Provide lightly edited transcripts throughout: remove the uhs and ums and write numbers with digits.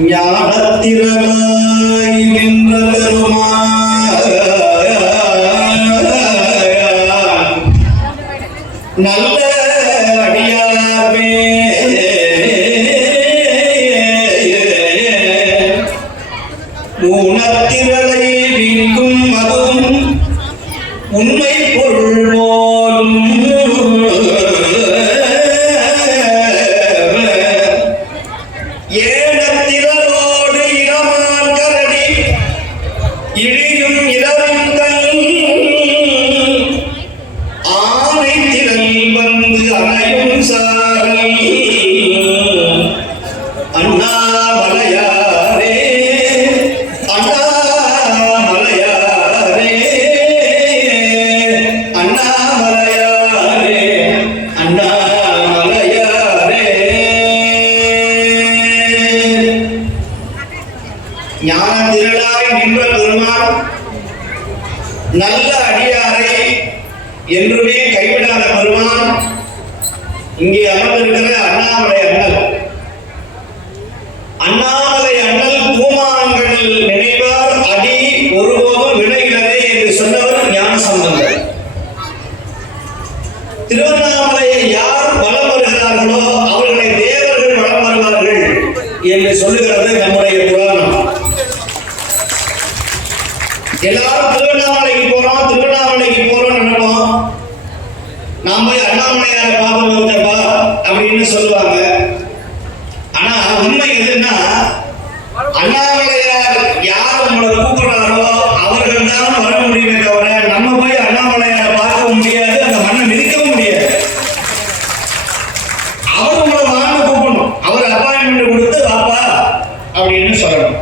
ஞானத்திரளாய் நின்ற பெருமான் நல்ல அடியார்மே ஊனத்திரளை நீக்கும் அதுவும் உண்மை பொருள் போலும் ஏனத்திரளோடு இடமான் கரடி இழியும் இடங்கள் ஆனை திரள் வந்து அணையும் சாரல் அண்ணாமலையாரே அண்ணாமலையாரே அண்ணாமலையாரே அண்ணாமலையாரே. ஞான திரளாய் நின்ற பெருமான் நல்ல அடியாரை என்றுமே கைவிடாத பெருமான் இங்கே அமர்ந்திருக்கிற அண்ணாமலை அண்ணல். அண்ணாமலை அண்ணல் பூமான்களில் நினைவார் அடி ஒருபோதும் விளைகிறதே என்று சொன்னவர் ஞான சம்பந்தர். திருவண்ணாமலையை யார் வலம் வருகிறார்களோ அவர்களை தேவர்கள் வலம் வருவார்கள் என்று சொல்லுகிறது நம்முடைய புராணம். எல்லாரும் திருவண்ணாமலைக்கு போறோம் நினைப்போம். நாம் போய் அண்ணாமலையாரை பார்த்து வந்தப்பா அப்படின்னு சொல்லுவாங்க. ஆனா உண்மை எதுன்னா, அண்ணாமலையார் யார் உங்களை கூப்பிடுறாரோ அவர்கள் தான் வர முடியுமே தவிர நம்ம போய் அண்ணாமலையாரை பார்க்கவும் முடியாது, அந்த மண்ணை மிதிக்கவும் முடியாது. அவர் உங்களை வாங்க கூப்பிடணும், அவர் அப்பாயின்மெண்ட் கொடுத்து வாப்பா அப்படின்னு சொல்லணும்.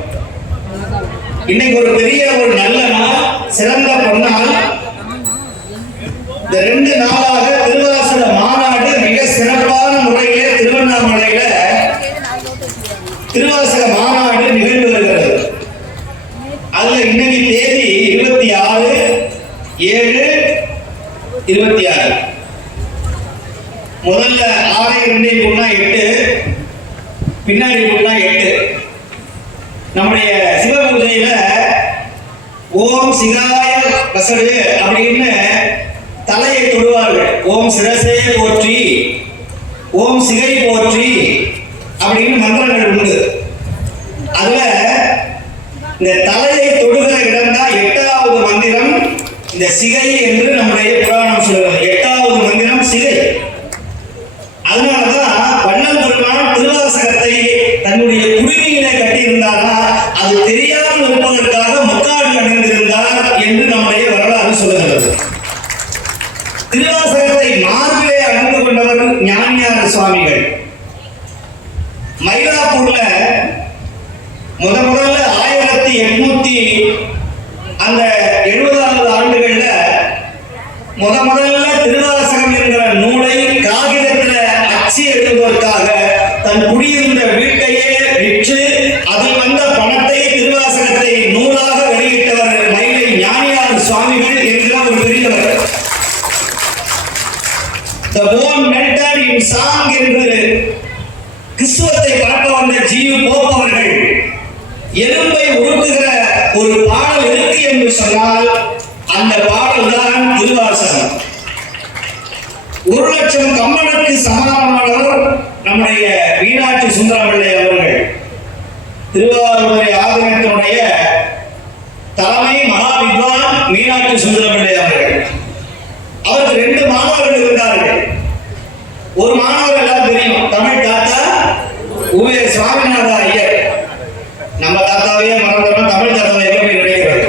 இன்னைக்கு ஒரு பெரிய ஒரு நல்ல நாள், சிறந்த பொன்னாள். இந்த 2 நாளாக திருவாசல மாநாடு மிக சிறப்பான முறையிலே திருவண்ணாமலையில திருவாசக மாநாடு நிகழ்ந்து வருகிறது. அதுல இன்னைக்கு தேதி 26/7/26. முதல்ல 6/2 8, பின்னாடி 8. நம்முடைய சிவபூஜையில ஓம் சிகாய வசடு அப்படின்னு தலையை தொடுவார்கள். ஓம் சிரசே போற்றி, ஓம் சிகை போற்றி அப்படின்னு மந்திரங்கள் உண்டு. அதுல இந்த தலையை தொடுகிற இடம் தான் 8வது மந்திரம். இந்த சிகை என்று நம்முடைய புராணம் சொல்லுகிறது. 8வது மந்திரம் சிகை. அதனாலதான் வண்ணல் பெருமான் திருவாசகத்தை தன்னுடைய குடிமையிலே கட்டியிருந்தாரா அது தெரியாமல் இருப்பதற்காக முக்காடு அணிந்திருந்தார் என்று நம்முடைய வரலாறு சொல்லுகிறது. திருவாசகத்தை மார்பிலே அணிந்து கொண்டவர் ஞானியார சுவாமிகள். மயிலாப்பூர்ல முதல்ல 1870வது ஆண்டுகள்ல முதல்ல திருவாசகம் என்கிற நூலை காகிதத்தில் அச்சு எழுதுவதற்காக தன் குடியிருந்த வீட்டையே விற்று அதில் வந்த பணத்தை திருவாசகத்தை நூலாக வெளியிட்டவர் மயிலை ஞானியார் சுவாமிகள் என்கிற ஒரு பெரியவர். The bone melted in song என்று கிறிஸ்துவத்தை பரப்ப வந்த ஜீவ போப் அவர்கள் எலும்பை உருட்டுகிற ஒரு பாடல் இருக்கு என்று சொன்னால் அந்த பாடல் தான் திருவாசகம். 1,00,000 கம்மனுக்கு சமானமானவர் நம்முடைய மீனாட்சி சுந்தரம்பிள்ளை அவர்கள். திருவாரூரை ஆதீனத்தினுடைய தலைமை மகா வித்வான் மீனாட்சி சுந்தரம்பிள்ளை அவர்கள். அவருக்கு 2 மாணவர்கள் இருந்தார்கள். ஒரு மாணவர் எல்லாம் தெரியும், தமிழ் தாத்தா உவே சுவாமிநாத ஐயர். நம்ம தாத்தாவையே மறந்துடும், தமிழ் தாத்தாவை எங்க போய் நினைக்கிறது?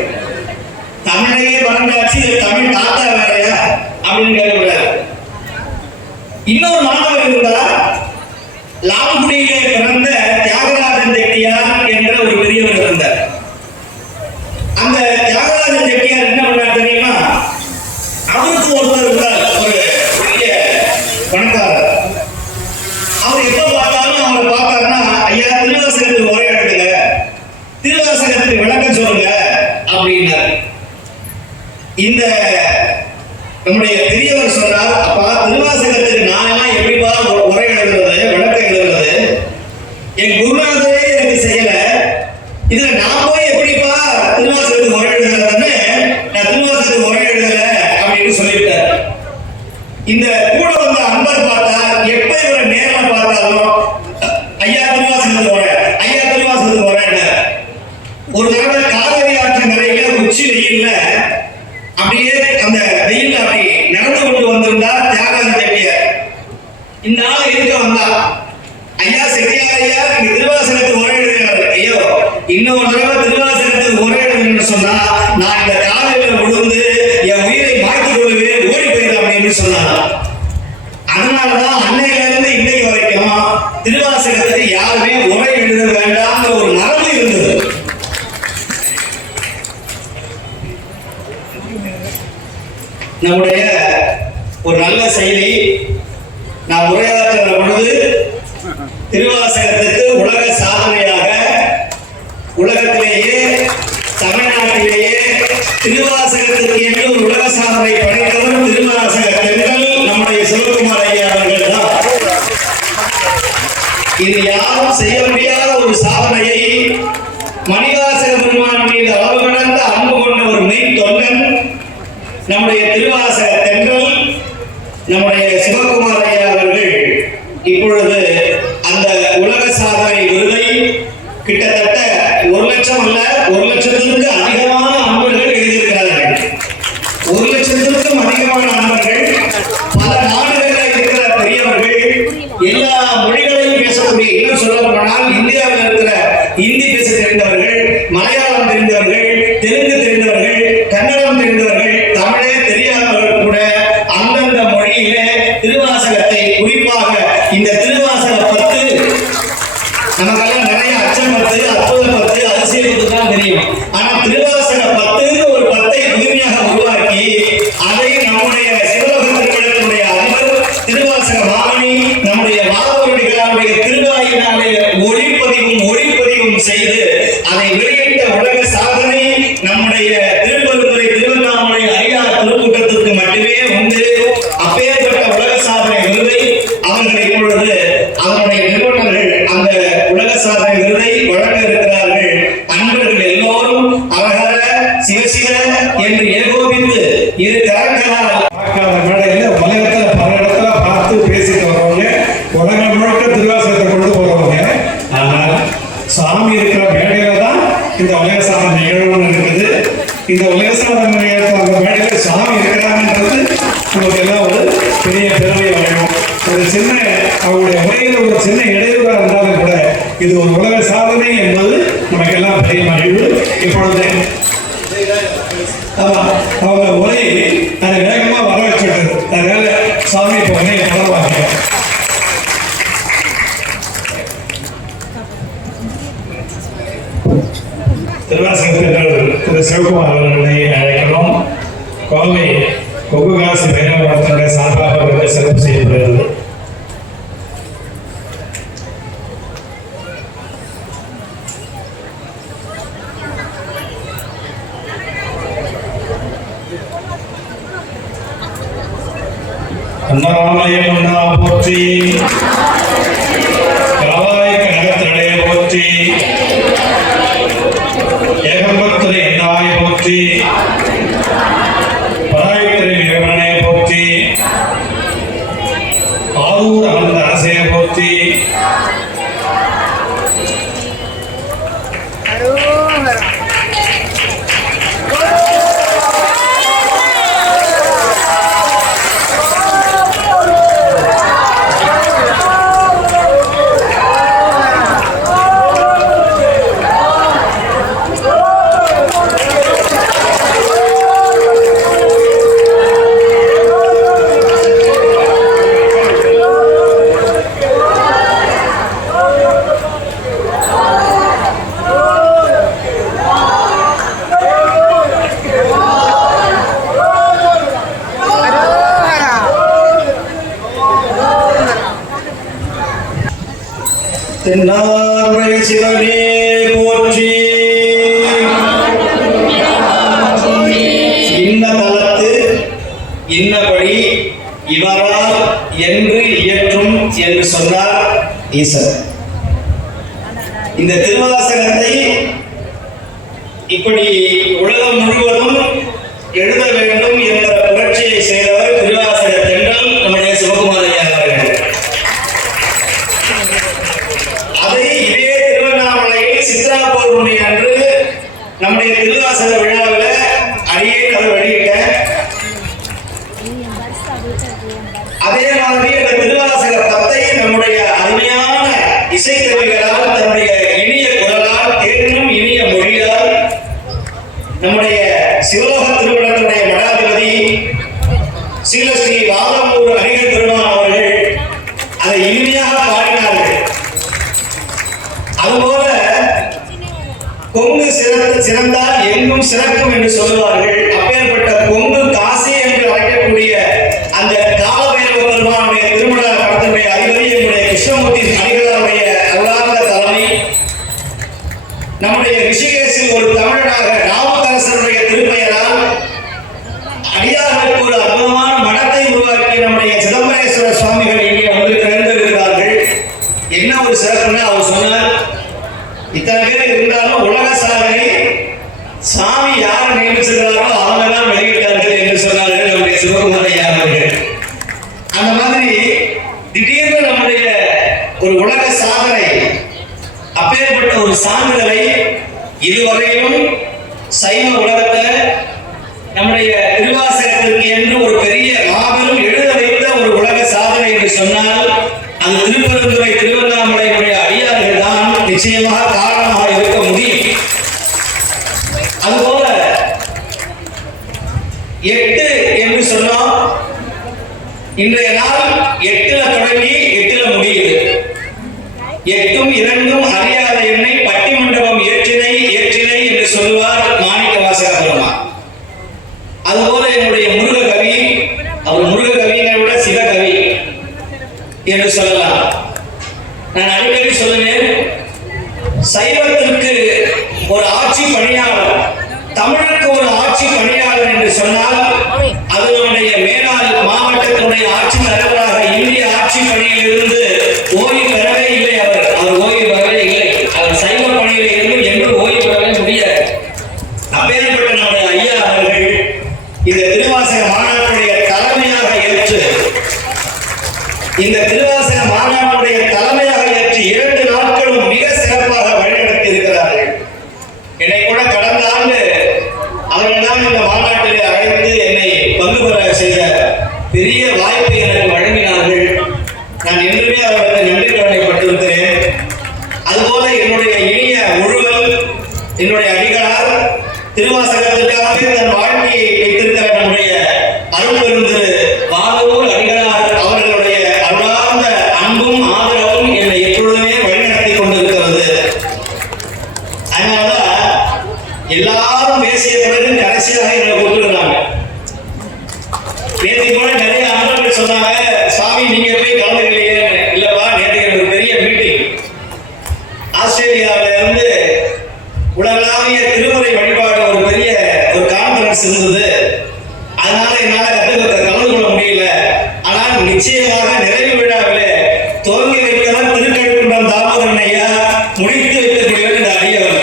தமிழையே மறந்தாச்சு, தமிழ் தாத்தா வேறையா அப்படின்னு கேட்கக்கூடாது. இன்னொரு மாணவர் இருந்தார், லால்குடியிலே பிறந்த தியாகராஜன் செட்டியார் என்ற ஒரு பெரியவர் இருந்தார். அந்த தியாகராஜன் செட்டியார் என்ன பண்ணார் தெரியுமா? அவருக்கு ஒருத்தர் இருந்தார், ஒரு பெரிய பணக்காரர். அவர் எப்ப பார்த்தாலும் அவரை பார்த்தாருன்னா, ஐயா திருவாசகத்துக்கு உரையாடுங்க, திருவாசகத்துக்கு விளக்கம் சொல்லுங்க அப்படின்னாரு. இந்த நம்முடைய பெரியவர் சொன்னார், அப்பா திருவாசகத்துக்கு நான் எல்லாம் எப்படிப்பா உரை எழுதுறது, விளக்கம் எழுதுறது? என் குருநாதரே எனக்கு செய்யல, திருவாசகத்துக்கு வரேன், ஐயா திருவாசகத்துக்கு வரேன். ஒரு தடவை காவிரி ஆற்று நிறைய உச்சி வெயில்ல அப்படியே அந்த வெயில் அப்படி நடந்து கொண்டு வந்திருந்தா தியாகராஜ செட்டியார். இந்த ஆள் எதுக்கு வந்தா, ஐயா செட்டியார் ஐயா நீங்க திருவாசகத்துக்கு உரை எழுதுகிறாரு. ஐயோ இன்னொரு தடவை திருவாசகத்துக்கு உரை எழுதுன்னு சொன்னா நான் இந்த காவிரியில விழுந்து என் உயிரை மாற்றிக் கொள்வேன், ஓடி போயிடலாம் அப்படின்னு சொன்னார். அதனாலதான் அன்னையில இருந்து இன்னைக்கு வரைக்கும் திருவாசகத்துக்கு யாருமே உரை எழுத வேண்டாம்ன்ற ஒரு மரபு இருந்தது. நம்முடைய ஒரு நல்ல செய்தி, நான் உரையாற்றுகிற பொழுது திருவாசகத்துக்கு உலக சாதனையாக உலகத்திலேயே தமிழ்நாட்டிலேயே திருவாசகத்துக்கு என்று ஒரு உலக சாதனை படைத்தவர் திருவாசக பெண்கள் நம்முடைய சிவகுமார் ஐயா அவர்கள் தான். இது யாரும் செய்ய முடியாத ஒரு சாதனையை மணிவாசக பெருமான் மீது அளவு கடந்த அன்பு கொண்ட ஒரு மெய் தொண்டன் நம்முடைய திருவாசக பெண்கள் நம்முடைய சிவகுமார் ஐயா அவர்கள் இப்பொழுது அந்த உலக சாதனை விருதை கிட்டத்தட்ட 1,00,000 அல்ல 1,00,000த்திற்கு அதிகமான அன்பர்கள் எழுதியிருக்கிறார்கள். 1,00,000த்திற்கும் அதிகமான அன்பர்கள், பல நாடுகளில் இருக்கிற பெரியவர்கள், எல்லா மொழிகளையும் பேசக்கூடிய, இன்னும் சொல்ல போனால் இந்தியாவில் இருக்கிற இந்தி பேச தெரிந்தவர்கள், மலையாளம் தெரிந்தவர்கள், தெலுங்கு தெரிந்தவர்கள், கன்னடம் தெரிந்தவர்கள், தமிழே தெரியாதவர்கள் கூட அந்தந்த மொழியிலே திருவாசகத்தை, குறிப்பாக இந்த திருவாசக 10 நமக்கெல்லாம் நிறைய அச்சம் 10, அற்புத 10, அதிசய 10 தான் தெரியும். ஆனா திருவாசக 10 ஒரு 10ஐ முழுமையாக உருவாக்கி அதை நம்முடைய சிவலோக திருமணத்தினுடைய அதிபர் திருவாசக மாமணி நம்முடைய வாதவருடைய திருவாயினாலே ஒளிப்பதிவும் செய்து அதை வெளியிட்ட உலக சாதனை நம்முடைய திருப்பெருந்துறை திருவண்ணாமலை ஐயா திருக்கூட்டத்திற்கு மட்டுமே உண்டு. அப்பேற்பட்ட உலக சாதனை விருதை அவர்கள் இப்பொழுது அவருடைய நிறுவனர்கள் அந்த உலக சாதனை விருதை வழங்க இருக்கிறார்கள். அன்பர்கள் எல்லோரும் அவர்கள சிவசிவ என்று ஏகோபித்து இரு கரங்களால் மேடையில உலகத்துல பல இடத்துல பார்த்து பேசிட்டு வரவங்க, உலகம் முழுக்க திருவாசகத்தை கொண்டு போறவங்க. ஆனால் சாமி இருக்கிற மேடையில தான் இந்த உலக சாதனை நிகழ்வுன்னு இருக்குது. இந்த உலக சாதனை அந்த மேடையில சாமி இருக்கிறாங்கன்றது நமக்கு எல்லாம் ஒரு பெரிய பெருமை வழங்கும். ஒரு சின்ன அவருடைய உரையில் ஒரு சின்ன இடையூறாக இருந்தாலும் கூட இது ஒரு உலக சாதனை என்பது நமக்கு எல்லாம் பெரிய மகிழ்வு. இப்பொழுது அவங்க உரை அதை வேகமா வர வச்சுட்டது. அதனால சாமி இப்போ உரையை பரவாங்க. திருவாசகத்தினர் திரு சிவகுமார் அவர்களை அழைக்கிறோம். கோவை கொகுகாசி வைணவத்தினுடைய சார்பாக அவர்கள் சிறப்பு செய்யப்படுகிறது. அன்னராமலையம் உண்ணா போற்றி, கலவாய் கனகத்தினடைய போற்றி, ஏகம்பத்துறை எண்ணாய் போற்றி, பராய்த்துறை நிறுவனே போற்றி, ஆரூர் அமர்ந்த அரசே போற்றி, தென்னார்வழி சிவனே போற்றி. இன்ன தலத்து இன்னபடி இவரால் என்று இயற்றும் என்று சொன்னார் ஈசன். இந்த திருவாசகத்தை இப்படி உலகம் முழுவதும் எழுத வேண்டும் என்ற புரட்சியை செய்தவர் திருவாசக தென்றல் நம்முடைய சிவகுமார் ஐயா அவர்கள். அதை இதே பௌர்ணமி அன்று நம்முடைய திருவாசக விழாவில் அடியே அதை வெளியிட்டேன். அதே மாதிரி அந்த திருவாசக பத்தை நம்முடைய அருமையான இசைக்கருவிகளால் தன்னுடைய இனிய குரலால் தேனும் இனிய மொழியால் நம்முடைய சிவலோக திருமணத்தினுடைய மடாதிபதி ஸ்ரீ வாதமூர் அடிகள் பெருமான் அவர்கள் அதை இனிமையாக பாடினார்கள். அதுபோல கொங்கு சிறந்தால் எங்கும் சிறக்கும் என்று சொல்லுவார்கள். அப்பேற்பட்ட கொங்கு காசி என்று அழைக்கக்கூடிய அந்த காலபைரவ பெருமானுடைய திருமண படத்தினுடைய அதிபதி என்னுடைய கிருஷ்ணமூர்த்தி அடிகளாருடைய அருளார்ந்த தலைமை, நம்முடைய ரிஷிகேசில் ஒரு தமிழனாக நாவுக்கரசருடைய திருப்பெயரால் அடியார்களுக்கு ஒரு அற்புதமான மடத்தை உருவாக்கி நம்முடைய சிதம்பரேஸ்வர சுவாமிகள் இங்கே வந்து திறந்திருக்கிறார்கள். என்ன ஒரு சிறப்புன்னு அவர் சொன்னார், இத்தனை பேர் இருந்தாலும் உலக சாதனை சாமி யார் நியமிச்சிருக்கிறாரோ அவங்க தான் வெளியிட்டார்கள் என்று சொன்னார்கள் நம்முடைய சிவகுமார ஐயா அவர்கள். அந்த மாதிரி திடீர்னு நம்முடைய ஒரு உலக சாதனை அப்பேற்பட்ட ஒரு சான்றிதழை இதுவரையிலும் சைவ உலகத்தை நம்முடைய திருவாசகத்திற்கு என்று ஒரு பெரிய மாபெரும் எழுத வைத்த ஒரு உலக சாதனை என்று சொன்னால் அது திருப்பெருந்துறை திருவண்ணாமலையினுடைய அடியார்கள் தான் நிச்சயமாக காரணமாக இருக்க முடியும். அதுபோல 8 என்று சொன்னோம். இன்றைய நாள் 8ல தொடங்கி 8ல முடியுது. 8ம் 2ம் அறியாத என்னை பட்டிமண்டபம் ஏற்றினை ஏற்றினை என்று சொல்லுவார் மாணிக்க வாசக பெருமான். அதுபோல என்னுடைய முருக கவி, அவர் முருக கவியை விட சிவகவி என்று சொல்லலாம். நான் அடிக்கடி சொல்லுவேன், சைவத்திற்கு ஒரு ஆட்சி பணியாளர், தமிழுக்கு ஒரு ஆட்சி பணியாளர் என்று சொன்னால் அது நம்முடைய மேலாள் மாவட்டத்தினுடைய ஆட்சி தலைவராக இந்திய ஆட்சி பணியில் இருந்து ஓய்வு பெறவே இல்லை. அவர் ஓய்வு பெறவே இல்லை. அவர் சைவ பணியில் இருந்து என்று ஓய்வு பெறவே முடியாது. அப்பேற்பட்ட நம்முடைய ஐயா அவர்கள் இந்த திருவாசக மாநாட்டுடைய தலைமையாக ஏற்று இந்த 2 நாட்களும் மிக சிறப்பாக வழிநடத்தி இருக்கிறார்கள். என்னை கூட கடந்த ஆண்டு அவர்கள் தான் இந்த மாநாட்டில் அழைத்து என்னை பங்கு பெற செய்த பெரிய வாய்ப்பை எனக்கு வழங்கினார்கள். நான் என்றுமே அவர்களுக்கு நன்றி கடமைப்பட்டிருக்கிறேன். அதுபோல என்னுடைய இனிய முழுவல் என்னுடைய அடிகளார் திருவாசகத்திற்காக தன் வாழ்க்கையை வைத்திருக்கிற நம்முடைய அருள்பெருந்திரு வாதவூர் அடிகளார் அவர்களுடைய அருளார்ந்த அன்பும் ஆதரவும் என்னை எப்பொழுதுமே வழிநடத்தி கொண்டிருக்கிறது. அதனாலதான் எல்லாரும் பேசிய பிறகு கடைசியாக என்னை கூப்பிட்டுருந்தாங்க. நேற்று கூட நிறைய அன்பர்கள் சொன்னாங்க, சாமி நீங்க போய் கலந்துக்கலையே. இல்லப்பா, நேற்று எனக்கு பெரிய மீட்டிங் ஆஸ்திரேலியாவில இருந்து உலகளாவிய திருமுறை வழிபாடு ஒரு பெரிய ஒரு கான்ஃபரன்ஸ் இருந்தது. அதனால என்னால் கலந்து கொள்ள முடியல. ஆனால் நிச்சயமாக நிறைவு விழாவிலே துவங்கி வைத்தவர் திருக்கழுக்குன்றம் தாமோதரன் ஐயா, முடித்து வைக்கக்கூடியவர் இந்த அடியவர்.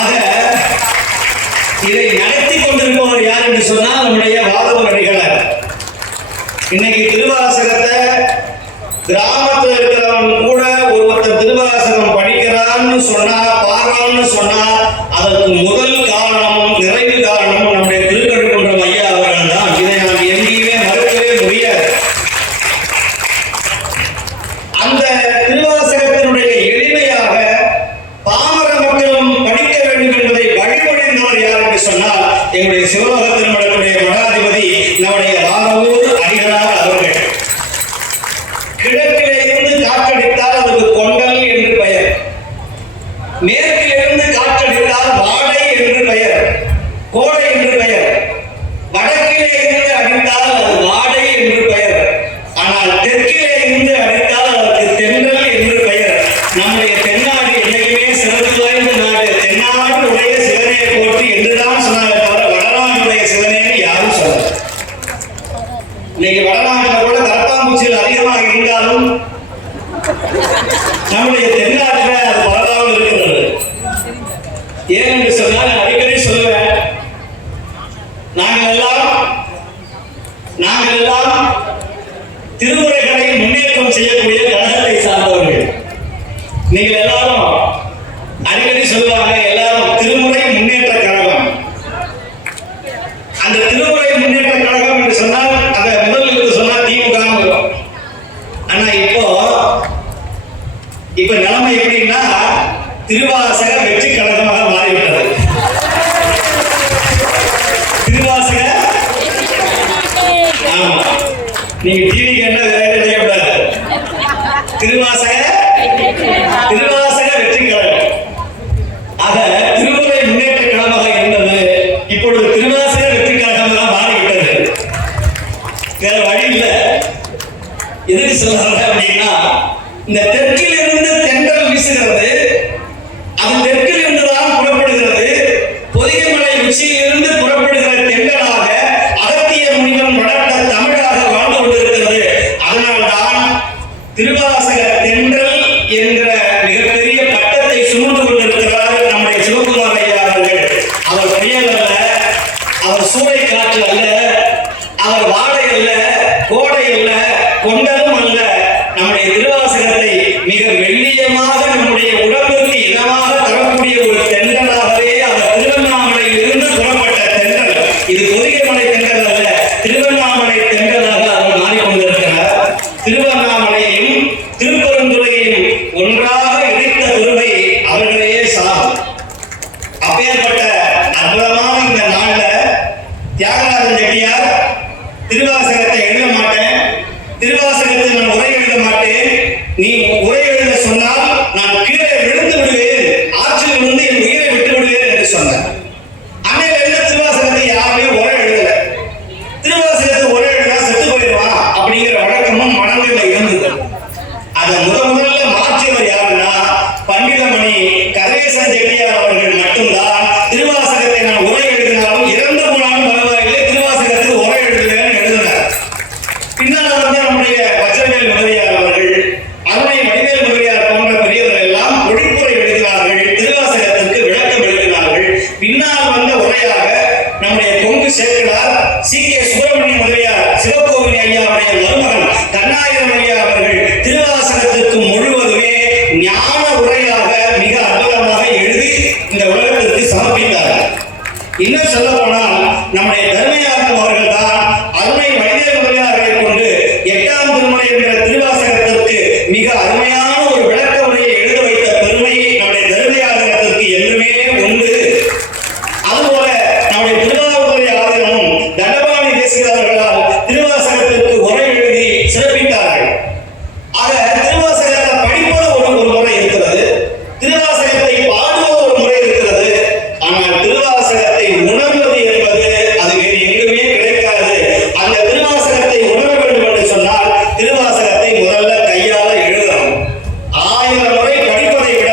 ஆக இதை நடத்தி கொண்டிருப்பவர் யார் என்று சொன்னால் நம்முடைய வாதவூர் அடிகளார். இன்னைக்கு திருவாசகத்தை கிராமத்தில் இருக்கிறவன் கூட ஒருத்தர் திருவாசகம் படிக்கிறான்னு சொன்னா, பாடுறான்னு சொன்னா அதற்கு முதல் காரணமும் நிறைவு காரணமும் நம்முடைய திருக்கழுக்குன்றம் ஐயா அவர்கள் தான். இதை நாம் எங்கேயுமே மறுக்கவே முடியாது. அந்த திருவாசகத்தினுடைய எளிமையாக பாமர மக்களும் படிக்க வேண்டும் என்பதை வழிமொழிந்தவர் யார் என்று சொன்னால் எங்களுடைய சிவலோக திருமணத்துடைய மடாதிபதி நம்முடைய வாதவூர் அடிகளார் அவர்கள். கிழக்கிலே இருந்து காற்றடித்தால் அதுக்கு கொண்டல் என்று பெயர், மேற்கிலிருந்து காற்றடித்தால் வாடை என்று பெயர், கோடை என்று பெயர், வடக்கிலே இருந்து அடித்தால் அது வாடை என்று பெயர், ஆனால் தெற்கிலே இருந்து அடித்தால் அதற்கு தென்றல் என்று பெயர். நம்முடைய தென்னாடு என்னைக்குமே சிறப்பு வாய்ந்த நாடு. தென்னாடு உடைய சிவனை போற்றி என்றுதான் சொன்னாங்க, தவிர வடநாட்டுடைய சிவனேன்னு யாரும் சொல்லல. இன்னைக்கு வடநாட்டில் கூட கரப்பாம்பூச்சிகள் அதிகமாக இருந்தாலும் நம்முடைய தென்னாட்டில் அது பரவாமல் இருக்கிறது. ஏன் என்று சொன்னால் நான் அடிக்கடி சொல்லுவேன், நாங்கள் எல்லாம் திருமுறைகளை முன்னேற்றம் செய்யக்கூடிய கழகத்தை சார்ந்தவர்கள். நீங்கள் எல்லாரும் அடிக்கடி சொல்லுவாங்க எல்லாரும் திருமுறை முன்னேற்ற கழகம். அந்த திருமுறை முன்னேற்ற கழகம் என்று சொன்னால் அதை முதல்ல இருந்து சொன்னா திமுக வரும். ஆனா இப்ப நிலைமை எப்படின்னா திருவாசக வெற்றி கழகமாக மாறிவிட்டது. திருவாசக ஆமா, நீங்க டிவி கேட்டா வேற செய்யக்கூடாது. திருவாசக வெற்றி கழகம். ஆக திருமுறை முன்னேற்ற கழகமாக இருந்தது இப்பொழுது திருவாசக வெற்றி கழகமாக மாறிவிட்டது. வேற வழி இல்லை. எதுக்கு சொல்றாங்க அப்படின்னா, இந்த தெற்கில் இருந்து தென்றல் வீசுகிறது, அது தெற்கில் இருந்துதான் புறப்படுகிறது. பொதிகை மலை உச்சியில் இருந்து புறப்படுகிற தென்றலாக அகத்திய முனிவன் வளர்த்த தமிழாக வாழ்ந்து கொண்டிருக்கிறது. அதனால்தான் திருவாசக தென்றல் என்ற மிகப்பெரிய பட்டத்தை சுமந்து கொண்டிருக்கிறார் நம்முடைய சிவகுமார் ஐயா அவர்கள். அவர் புயல் அல்ல, அவர் சூறை காற்று அல்ல, அவர் வாடை அல்ல, கோடை அல்ல, கொண்டதும் அல்ல. நம்முடைய திருவாசகத்தை மிக மெல்லியமாக நம்முடைய உடம்புக்கு இதமாக தரக்கூடிய ஒரு தென்றலாகவே அவர் திருவண்ணாமலையில் இருந்து புறப்பட்ட தென்றல். இது பொதிகை மலை தென்றல் அல்ல, திருவண்ணாமலை தென்றலாக அவர் மாறிக்கொண்டிருக்கிறார். திருவண்ணாமலையையும் திருப்பெருந்துறையையும் ஒன்றாக இணைத்த பெருமை அவர்களையே சாகும். அப்பேற்பட்ட அற்புதமான இந்த நாள்ல தியாகராஜன் செட்டியார் திருவாசகத்தை எழுத மாட்டேன், திருவாசகத்தை நான் உரை எழுத மாட்டேன், நீ உரை எழுத சொன்னால் நான் கீழே விழுந்து விடுவேன், ஆற்றில் விழுந்து என் உயிரை விட்டு விடுவேன் என்று சொன்னார். அன்னையில இருந்து திருவாசகத்தை யாருமே உரை எழுதல. திருவாசகத்தை உரை எழுதா செத்து போயிடுவான் அப்படிங்கிற வழக்கமும் மனதில் இருந்தது. அதை முதல்ல மாற்றியவர் யாருன்னா பண்டிதமணி கதிரேசன் செட்டியார் அவர்கள் மட்டும்தான். திருவாசகத்தை நான் உரை எழுதினாலும் இறந்து போனாலும் பரவாயில்லை, திருவாசகத்துக்கு உரை எழுதுவேன் எழுதினார். பின்னால் வந்து நம்முடைய வச்சவேல் முதலியார் அவர்கள், அருணை வடிவேல் முதலியார் போன்ற பெரியவர்கள் எல்லாம் ஒழிப்புரை எழுதினார்கள், திருவாசகத்திற்கு விளக்கம் எழுதினார்கள். பின்னால் வந்த உரையாக நம்முடைய கொங்கு சேக்கலார் சி.கே. சுப்பிரமணிய முதலியார் சிவகோவில் ஐயாவுடைய மருமகன் கண்ணாயிரம் ஐயா அவர்கள் திருவாசகத்திற்கு முழுவதுமே ஞான உரையாக மிக அற்புதமாக எழுதி இந்த உலகத்திற்கு சமர்ப்பித்தார்கள். இன்னும் சொல்ல போனால் நம்முடைய தர்மயாகம் அவர்கள் தான் அருணை வடிவேல் முதலியார்களை கொண்டு 8ஆம் திருமுறை என்ற திருவாசகத்திற்கு மிக அருமையான ஒரு விளக்க உரையை எழுத வைத்த பெருமை நம்முடைய தர்மயாகத்திற்கு என்றுமே உண்டு. அதுபோல நம்முடைய திருவாவூரை ஆதரவும் தண்டபாணி தேசிகர்களால் திருவாசகத்திற்கு உரை எழுதி சிறப்பித்தார்கள். ஆக திருவாசகத்தை படிப்பது ஒரு முறை இருக்கிறது, திருவாசகத்தை பாடுவது ஒரு முறை இருக்கிறது. ஆனால் திருவாசகத்தை உணர்வது என்பது அது வேறு எங்குமே கிடைக்காது. அந்த திருவாசகத்தை உணர வேண்டும் என்று சொன்னால் திருவாசகத்தை முதல்ல கையால எழுதணும். 1000 முறை படிப்பதை விட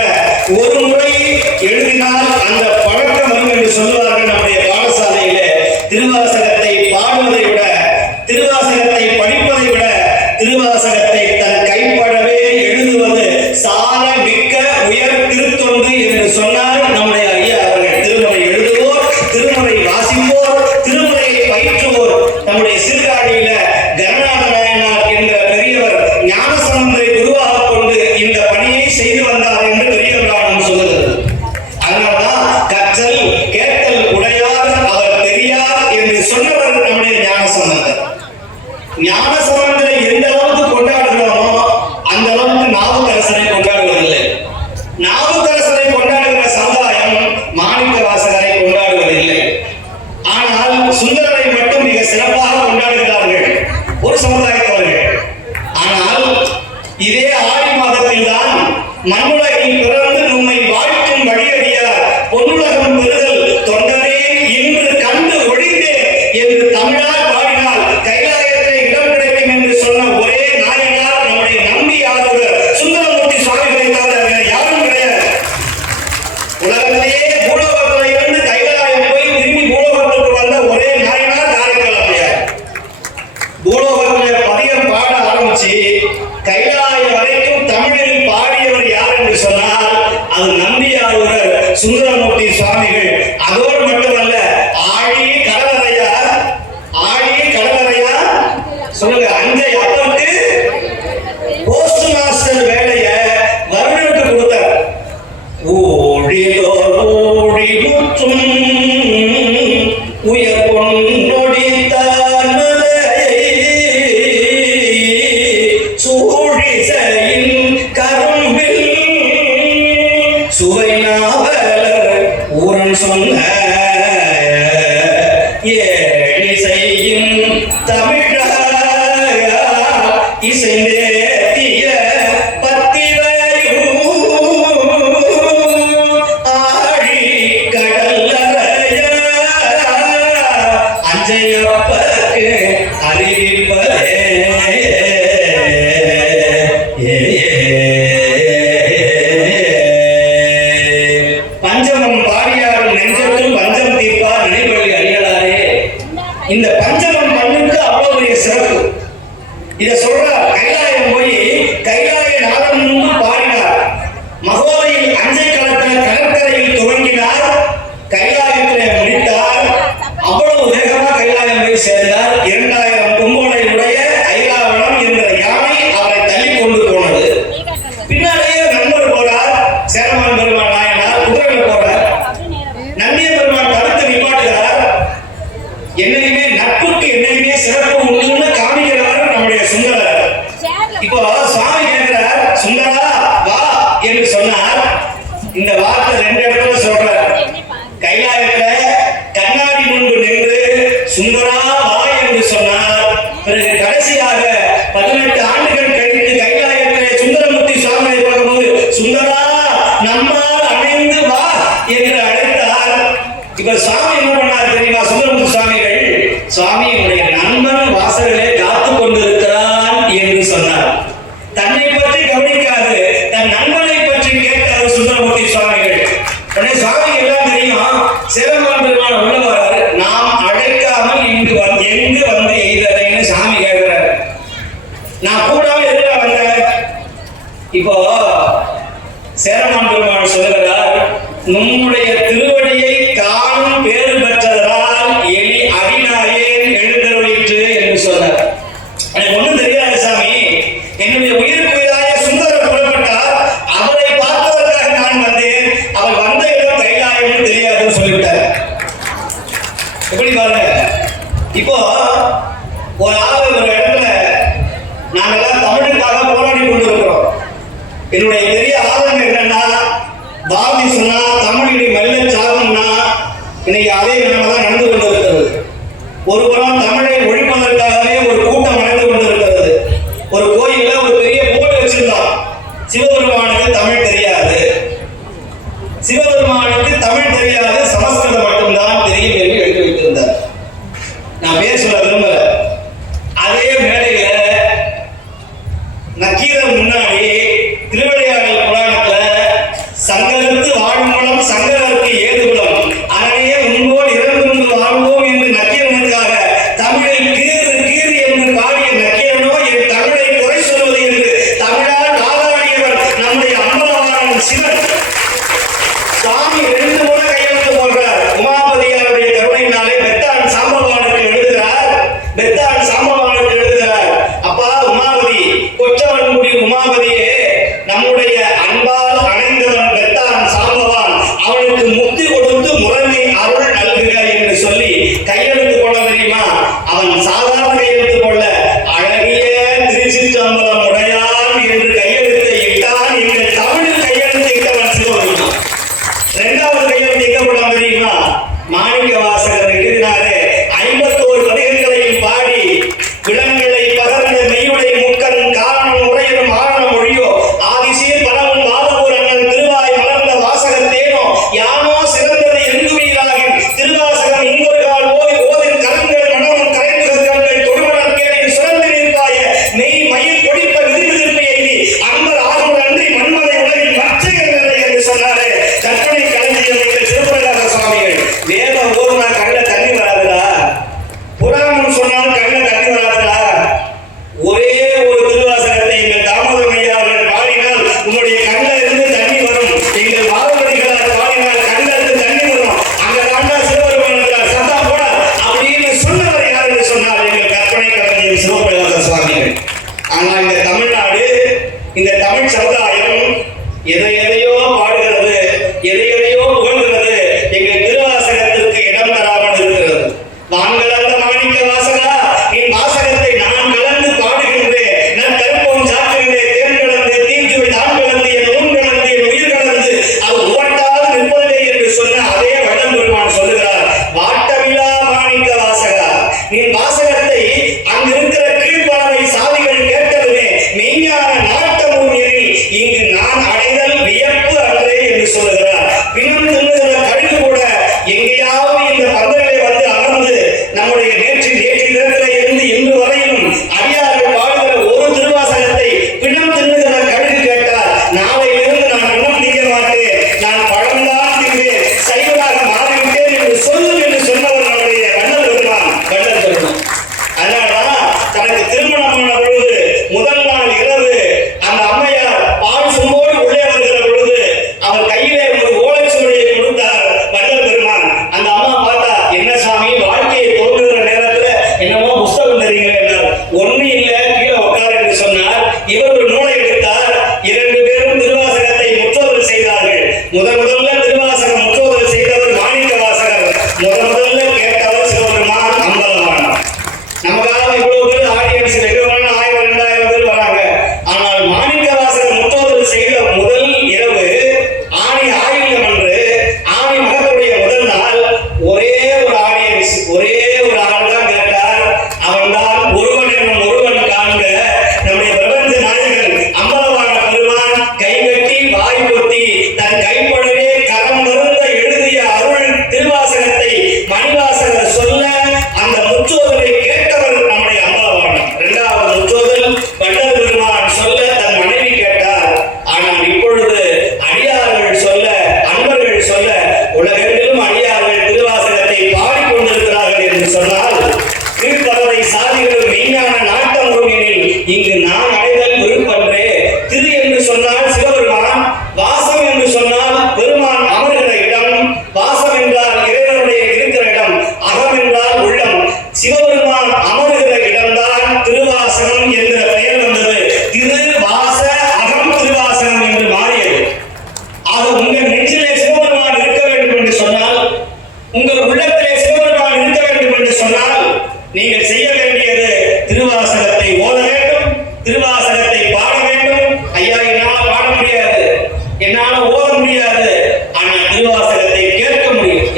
ஒரு முறை எழுதினால் அந்த பழக்கம் வரும் என்று சொல்லுவார்கள் நம்முடைய பாடசாலையிலே. திருவாசகத்தை பாடுவதை விட, திருவாசகத்தை படிப்பதை விட, திருவாசகத்தை தன் கைப்படவே எழுதுவது சால மிக்க உயர் திருத்தொண்டு என்று சொன்னார் நம்முடைய ஐயா அவர்கள். திருமுறை எழுதுவோர், திருமுறை வாசிப்போர், திருமுறையை பயிற்றுவோர். நம்முடைய சீர்காழியில கருணாத நாயனார் என்ற பெரியவர் ஞானசம்பந்தரை குருவாக கொண்டு இந்த பணியை செய்து வந்தார் என்று பெரிய புராணம் சொல்லுகிறது. அதனால்தான் கற்றல் கேட்டல் உடையார் அவர் பெரியார் என்று சொன்னவர் நம்முடைய ஞானசம்பந்தர். ஞானசம்பந்தரை எந்த அளவுக்கு கொண்டாடுகிறோமோ அந்த அளவுக்கு நாவுக்கரசரை கொண்டாடுவதில்லை. நாவுக்கரசரை கொண்டாடுகிற சமுதாயம் மாணிக்க வாசகரை கொண்டாடுவதில்லை. ஆனால் சுந்தரரை மட்டும் மிக சிறப்பாக கொண்டாடுகிறார்கள் ஒரு சமுதாயத்தவர்கள். ஆனால் இதே ஆடி மாதத்தில் தான் மண்ணுலகில் பிறந்து உம்மை வாழ்த்தும் வழியடியார் பொன்னுலகம் பெறுதல் தொண்டரே இன்று கண்டு ஒழிந்தேன் என்று தமிழால் பாடினால் கைலாயத்திலே இடம் கிடைக்கும் என்று சொன்ன ஒரே நாயனார் நம்முடைய நம்பி ஆளுநர் சுந்தரமூர்த்தி சுவாமிகளை தவிர வேற யாரும் கிடையாது. உலகத்திலேயே பூலோகத்தில் இருந்து கைலாயம் போய் திரும்பி பூலோகத்துக்கு வந்த ஒரே நாயனார் காரைக்கால் அம்மையார். பூலோகத்தில் பதிகம் பாட ஆரம்பிச்சு கைலாய வரைக்கும் தமிழில் பாடியவர் யார் என்று சொன்னால் அது நம்பியாரூரர் சுந்தரமூர்த்தி சுவாமிகள். அதோடு மட்டுமல்ல, ஆழி கடலறையா, ஆழி கடலறையா சொல்லுங்க, அஞ்சை அப்பனுக்கு போஸ்ட் மாஸ்டர் வேலையை வருடனுக்கு கொடுத்தார். ஓட உயிரோர் ஊழி முற்றும் உயர் பொன்னொடித்தான் சூழிசையின் கரும்பில் சுவை நாவலர் ஊரன் சொன்ன ஏழிசையின் தமிழா இசைந்தேத்திய பத்திவையும் ஆழி கடல்லறைய அஞ்சையப்பக்கு அறிவிப்பதே பஞ்சமம் பாடியாரும் நெஞ்சத்தும் பஞ்சம் தீர்ப்பார் நினைவழி அறியலாரே. இந்த பஞ்சமம் பண்ணுக்கு அவ்வளவு பெரிய சிறப்பு. இத சொல்றார். கைலாயம் போய் கைலாய நாதன் முன்பு பாடினார். மகோதையில் அஞ்சை களத்தின கடற்கரையில் துவங்கினார். கைலாயத்திலே முடித்தார். அவ்வளவு வேகமா கைலாயம் போய் சேர்ந்தார். 2000 கும்பலையுடைய ஐராவணம் என்ற யானை அவரை தள்ளி கொண்டு போனது. பின்னாலேயே நண்பர் போறார். சேரமான் பெருமான் நாயனார் குதிரையில போறார். நந்திய பெருமான் தடுத்து நிப்பாட்டுகிறார். என்னையுமே நட்புக்கு என்னையுமே சிறப்பு உண்டுன்னு காமிக்கிறவர் நம்முடைய சுந்தரர். இப்போ சுவாமி கேட்கிறார், சுந்தரா வா என்று சொன்னார். இந்த வார்த்தை 2 இடத்துல சொல்றார். கைலாயத்துல கண்ணாடி முன்பு நின்று சுந்தரா வா என்று சொன்னார். பிறகு கடைசியாக 18 ஆண்டுகள் கழித்து கைலாயத்திலே சுந்தரமூர்த்தி சுவாமியை பார்க்கும்போது சுந்தரா நம்மால் அணைந்து வா என்று அழைத்தார். இப்ப சுவாமி என்ன பண்ணார் தெரியுமா? சுந்தரமூர்த்தி சுவாமிகள், சுவாமி உடைய நண்பன் வாசலிலே காத்து கொண்டிருக்கிறான் என்று சொன்னார். தன்னை பற்றி கவனிக்காது தன் நண்பனை பற்றி கேட்டார் சுந்தரமூர்த்தி சுவாமிகள். உடனே சுவாமி எல்லாம் தெரியும். சேரமான் பெருமான் உள்ள வராரு. நாம் அழைக்காமல் எங்கு வந்து எய்ததைன்னு சாமி கேட்கிறார். நான் கூடாம எதுல வந்தேன்? இப்போ சேரமான் பெருமான் சொல்லுகிறார், நம்முடைய திருவடியை காணும் பேறு பெற்றதனால் எலி அடிநாயேன் எழுந்தருளிற்று என்று சொன்னார். எனக்கு ஒண்ணும் தெரியாது சாமி, என்னுடைய உயிருக்குயிராய சுந்தரர் புறப்பட்டார், அவரை பார்ப்பதற்காக நான் வந்தேன், அவர் வந்த இடம் கைலாயம் தெரியாதுன்னு சொல்லிவிட்டார். எப்படி பாருங்க. இப்போ ஒரு ஆள் ஒரு இடத்துல நாங்கெல்லாம் தமிழுக்காக போராடி கொண்டிருக்கிறோம். என்னுடைய பெரிய ஆதங்கம் என்னன்னா, பாரதி சொன்னா தமிழை மெல்ல சாகும்னா இன்னைக்கு அதே நிலைமை தான் நடந்து கொண்டிருக்கிறது. ஒரு புறம் தமிழை ஒழிப்பதற்காகவே ஒரு கூட்டம் நடந்து கொண்டிருக்கிறது. ஒரு கோயில்ல ஒரு பெரிய போர்டு வச்சிருந்தான், சிவபெருமானுக்கு தமிழ் தெரியாது, சிவபெருமானுக்கு தமிழ் தெரியாது, சமஸ்கிருதம் மட்டும்தான் தெரியும் என்று எழுதி வைத்திருந்தார். நான் பேர் சொல்ல விரும்பல. அதே மேடையில நக்கீரன் முன்னாடி திருவிளையாடல் புராணத்துல சங்கரத்து வாழும் குலம் சங்கரருக்கு ஏது குலம் அனையே உண்போல் இறந்து வாழ்வோம் என்று நக்கீரனுக்காக தமிழை கீறு கீறு என்று பாடிய நக்கீரனோ என் தமிழை குறை சொல்வது என்று தமிழால் வாதாடியவர் நம்முடைய அம்பலவாரன் சிவன். சுவாமி 2 முறை கையெழுத்து போடுறார். உமாபதியாருடைய கருணையினாலே பெத்தான் சாம்பவானுக்கு எழுதுகிறார். பெத்தான் சாம்பவானுக்கு எழுதுகிறார், அப்பா உமாபதி, கொச்சவன்குடி உமாபதியே, நம்முடைய அன்பால் அணைந்தவன் பெத்தான் சாம்பவான், அவனுக்கு முக்தி கொடுத்து முறைமை அருள் நல்குக என்று சொல்லி கையெழுத்து போட தெரியுமா? அவன் சாதாரண கையெழுத்து போடல, அழகிய திருச்சிற்றம்பலம் உடையான் என்று கையெழுத்தை இட்டான். எங்கள் தமிழில் கையெழுத்து இட்டவன் சிவபெருமான். 2வது கையெழுத்து எங்க போட தெரியுமா? மாணிக்க வாசகர் எழுதினாரே 51 பதிகங்களையும் பாடி விலங்குகளை பகர்ந்த மெய்யுடை முக்கன் காரணம் உரையும் ஆரணம் மொழியோ ஆதிசீர் பணமும் வாதபூரங்கள் திருவாய் மலர்ந்த வாசகத்தேனோ யானோ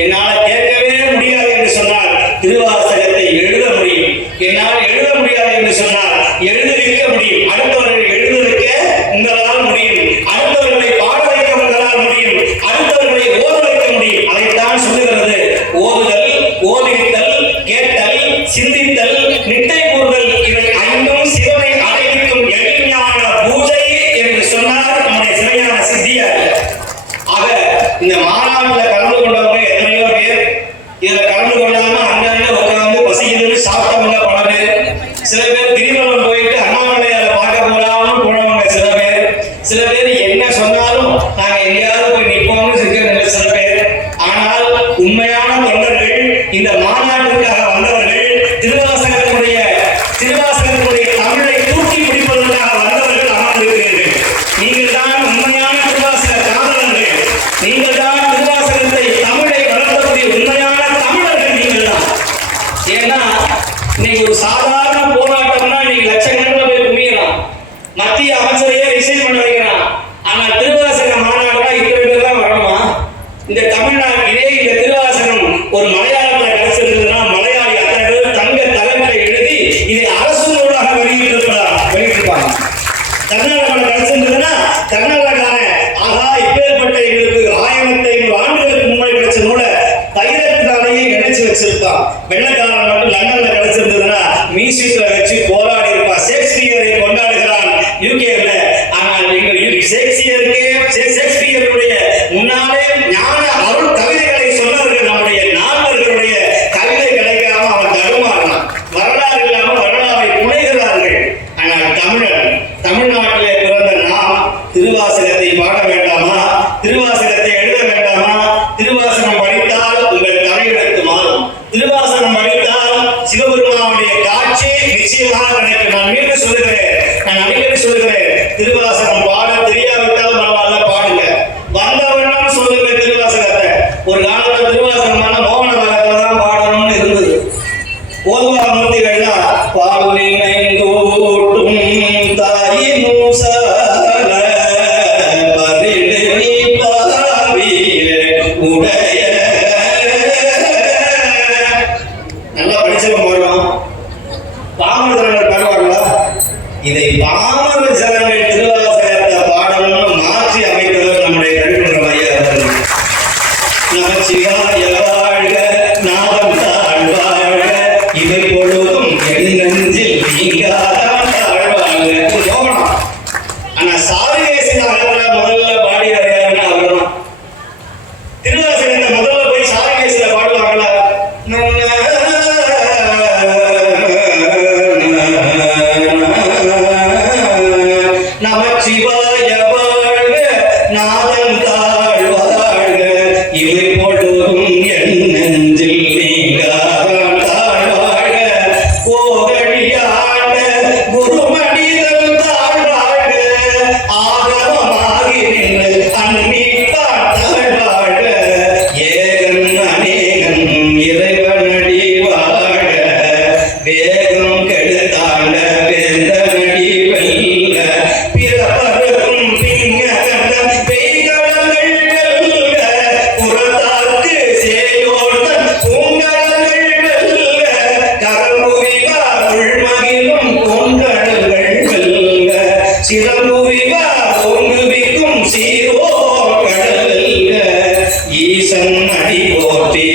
என்னால் கேட்கவே முடியாது என்று சொன்னால் திருவாசகத்தை எழுத முடியும். என்னால் எழுத முடியாது என்று சொன்னால் எழுதுவிக்க முடியும். அடுத்தவர்கள் எழுத வைக்க உங்களால் முடியும். அடுத்தவர்களை பாட வைக்க உங்களால் முடியும். அடுத்தவர்களை ஓத வைக்க முடியும். அதைத்தான் சொல்லுகிறது ஓதுதல், ஓதுவித்தல், கேட்டல், சிந்தித்தல், நிட்டை கூறுதல். இவை ஐந்தும் சிவனை அடைவிக்கும் எளிமையான பூஜை என்று சொன்னார் நம்முடைய சிவஞான சித்தியார். ஆக இந்த மாநாட்டில் கலந்து கொண்டவங்க எத்தனையோ பேர், இதுல கலந்து கொண்டாம அங்கங்க உட்கார்ந்து பசிக்குதுன்னு சாப்பிட்டவங்க பல பேர். சில பேர் கிரிவலம் போயிட்டு அண்ணாமலையாரை பார்க்க போலாம்னு போனவங்க சில பேர். சில பேர் என்ன சொன்னாலும் நாங்க எங்கேயாவது போய் நிற்போம்னு இருக்கிற சில பேர். ஆனால் உண்மையான தொண்டர்கள், இந்த மாநாட்டிற்காக வந்தவர்கள், திருவாசகத்தினுடைய தமிழை தூக்கி பிடிப்பதற்காக வந்தவர்கள் அமர்ந்திருக்கிறீர்கள். நீங்கள் தான் உண்மையான திருவாசக காதலர்கள். நீங்கள் தான் திருவாசகத்தை தமிழை வளர்த்தக்கூடிய உண்மையான தமிழர்கள் நீங்கள் தான். ஏன்னா இன்னைக்கு ஒரு சாதாரண போராட்டம்னா இன்னைக்கு லட்சக்கணக்கில் போய் குமியலாம். மத்திய அமைச்சரையே ரிசைன் பண்ண வைக்கிறான். ஆனால் திருவாசக மாநாடுனா இத்தனை பேர் தான் வரணுமா? இந்த தமிழ்நாடு இந்த திருவாசகம் ஒரு மலையாளத்தில் கிடைச்சிருந்ததுன்னா மலையாளி அத்தனை பேர் தங்க தலைமுறை எழுதி இதை அரசு நூலாக வெளியிட்டிருப்பாங்க. கர்நாடகாவில் கிடைச்சிருந்ததுன்னா கர்நாடகான ஆகா இப்பேற்பட்ட எங்களுக்கு 1500 ஆண்டுகளுக்கு முன்னாடி கிடைச்ச நூலை தைரத்தினாலேயே இணைச்சு வச்சிருப்பான். வெள்ளக்காரன் மட்டும் லண்டன்ல கிடைச்சிருந்ததுன்னா மியூசியத்துல வச்சு போராடி இருப்பான். ஷேக்ஸ்பியரை கொண்டாடுகிறான் யூகேல. ஆனால் நீங்கள் ஷேக்ஸ்பியருடைய முன்னாலே ஞான அருள் கவிதைகளை சொன்னவர்கள் நம்முடைய நால்வர்களுடைய கவிதை கிடைக்காம அவன் தடுமாறான். வரலாறு இல்லாம வரலாறை புனைகிறார்கள். ஆனால் தமிழ்நாட்டிலே பிறந்த நாம் திருவாசகத்தை பாட வேண்டாமா? திருவாசகத்தை எழுத வேண்டாமா? திருவாசகம் படித்தால் உங்கள் தலையெழுத்து மாறும். திருவாசகம் படித்தால் சிவபெருமானுடைய காட்சி நிச்சயமாக கிடைக்கும். நான் மீண்டும் சொல்லுகிறேன், நான் அடிக்கடி சொல்லுகிறேன், திருவாசகம் பாட தெரியாவிட்டால் பரவாயில்ல, பாடுங்க. வந்தவண்ணம் சொல்லுங்க திருவாசகத்தை. ஒரு காலத்துல திருவாசகமான மோகன ராகத்துல தான் பாடணும்னு இருந்தது. ஓதுவா மூர்த்திகள்லாம் பாலுநினைந்தோட்டும் தாயினும் சால பரிணி பாவிலே உடைய. நல்லா படிச்சவங்க பாடுவான். பாமர ஜனங்கள் பாடுவாங்களா? இதை பாமர ஜனங்கள் திருவாசகத்தை பாடணும்னு மாற்றி அமைத்தவர் நம்முடைய கருப்பணம் ஐயா அவர்கள். நமச்சிவாய வாழ்க, நாதம் தாழ்வாழ்க, இவை பொழுதும் என் நெஞ்சில் நீங்காதான் தாழ்வாழ்க. ஆனா சாரிகேசி நகரத்துல முதல்ல பாடியவர் யாருன்னா அவர்தான். திருவாசகத்தை முதல்ல போய் சாரிகேசில பாடுவாங்களா? நமச்சிவாய வாழ்க, நாதம் தாழ்வாழ்க, இவை பொழுதும் என் நெஞ்சில் நீங்காதான் தாழ்வாழ்க. கோகழியாண்ட குருமணிதன் தாழ்வாழ்க, ஆகமமாகி நின்று அன்பிப்பார் தாழ்வாழ்க. ஏகன் அநேகன் இறைவனடி வாழ, வேகம் கெடுத்தாண்ட வேந்தனடி வெல்ல. பிறப்பருக்கும் பிங்ககண்ட பெய்களங்கள் வெல்ல, புறத்தார்க்கு சேயோர்தன் பூங்கலங்கள் வெல்ல. கரம்புவிவார் உள்மகிழும் பொங்கடல்கள் வெல்ல, சிறம்புவிவார் ஓங்குவிக்கும் சீரோ கடல் வெல்ல. ஈசன் அடி போற்றி,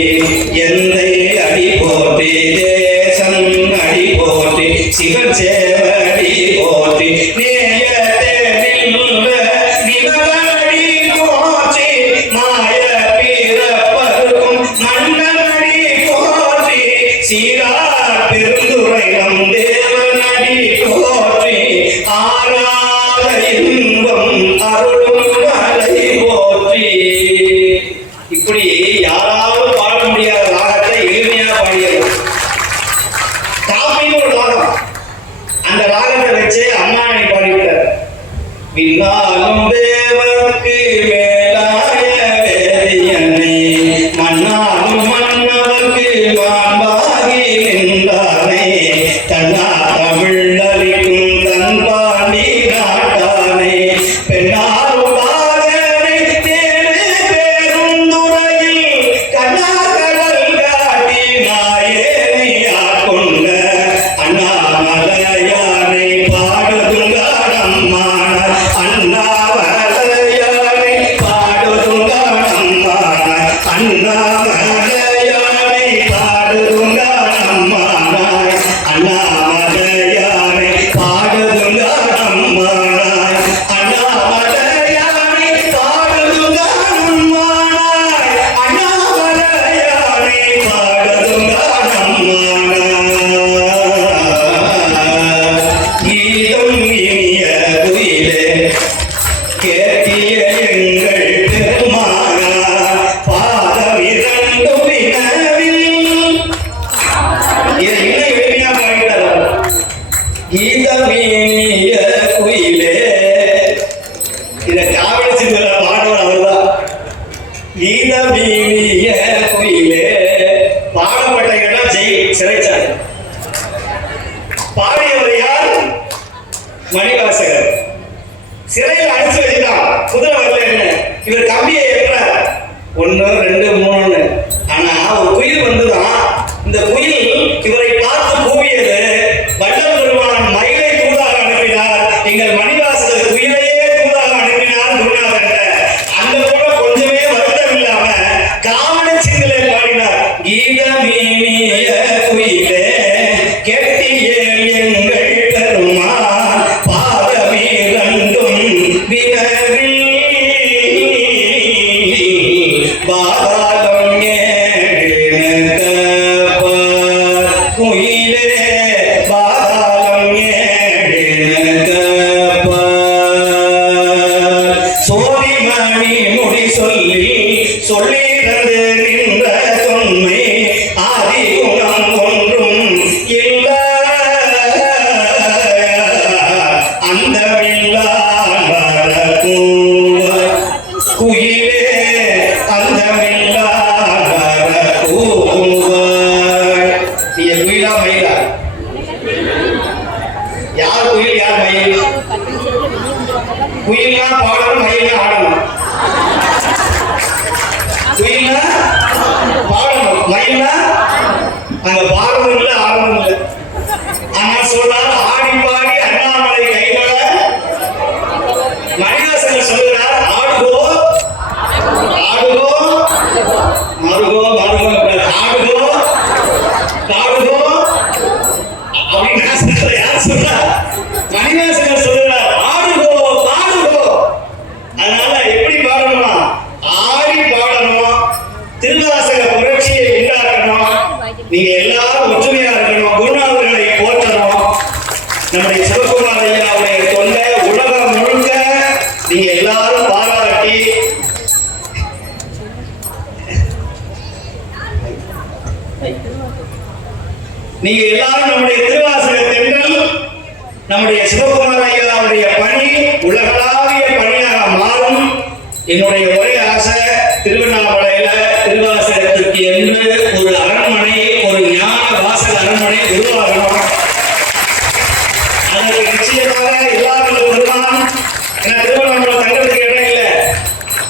எந்தை அடி போற்றி, தேசன் அடி போற்றி, சிவன் சேவடி போற்றி, நேயத்தே நின்ற நிமலடி போற்றி, மாய பிறப்பருக்கும் மன்னனடி போற்றி, சீரார் பெருந்துரையம் தேவனடி போற்றி, ஆராத இன்பம் அருளும் மலை போற்றி. இப்படி யாராலும் பாட முடியாத ராகத்தை எளிமையா பாடியது. காப்பின்னு ஒரு ராகம். அந்த ராகத்தை வச்சு அம்மானை பாடிவிட்டார். விண்ணாலும் தேவர்க்கு மேலாய வேதியனை, மண்ணாலும் மன்னவர்க்கு மாண்பாகி நின்றானே, தன்னா தமிழறிக்கும் தன் பாண்டி நாட்டானே, பெண்ணாரும் பாகனை தேடு பேருந்துறையில் கண்ணா கீதமீனிய குயிலே. பாடப்பட்ட இடம் சிறைச்சாலை. பாடியவர் யார்? மணிவாசகர். சிறையில் அடிச்சு வச்சுட்டான், குதிரை வரல. என்ன இவர் கம்பியை ஏற்றார், 1 2 3. ஆனா ஒரு குயில் வந்துதான். இந்த குயில் இவரை பார்த்து கூவியது. வள்ளல் பெருமான் மயிலை தூதாக அனுப்பினார், எங்கள் மணிவாசகர் குயிலையே தூதாக அனுப்பினார் குருநாதர். அந்த கூட கொஞ்சமே வருத்தம் இல்லாம காவண சிங்களை பாடினார். கீதமீனிய குயிலே கெட்டிய எங்கள் பெருமான் பாதமீரண்டும் வினவில் பாதாளம் ஏழினகப்பார் குயிலே பாதாளம் ஏழினகப்பார். சோதிமணி முடி சொல்லி சொல்லிருந்து நின்ற தொன்மை ஆதி குணம் ஒன்றும் இல்ல அந்தமில்லா குயிலே அந்தமில்லா நீ குயிலா மயிலா? யார் குயில் யார் மயில்? குயில்னா பாடணும், மயில்னா ஆடணும். குயில்னா பாடணும், மயில்னா அங்க பாடணும் இல்லை ஆடணும் இல்லை. ஆனா சொல்றாரு ஆடி பாடி அண்ணாமலை கைவள. மணிவாசகர் சொல்கிறார் ஆடுகோ ஆடுகோ மருகோ மருகோ ஆடுகோ பாடுகோ அப்படின்னு யார் சொல்றா? மணிவாசகர் சொல்கிறார் ஆடுகோ பாடுகோ. அதனால எப்படி பாடணுமா? ஆடி பாடணும், திருவாசக புரட்சியை உண்டாக்கணும். நீங்க எல்லாரும் ஒற்றுமையா இருக்கணும், குருநாதர்களை போற்றணும். நம்முடைய சிவகுமார் ஐயாவுடைய தொண்டை உலகம் முழுக்க நீங்க எல்லாரும் பாராட்டி நீங்க எல்லாரும் நம்முடைய திருவாசக தென்றல், நம்முடைய சிவகுமார் ஐயாவுடைய பணி உலகளாவிய பணியாக மாறும். என்னுடைய ஒரே ஆசை, திருவண்ணாமலையில திருவாசகத்திற்கு என்று ஒரு அரண்மனை, ஒரு ஞான வாசக அரண்மனை உருவாகணும். அதற்கு நிச்சயமாக எல்லாரும் வருவான். ஏன்னா திருவண்ணாமலை தங்கத்துக்கு இடம் இல்லை.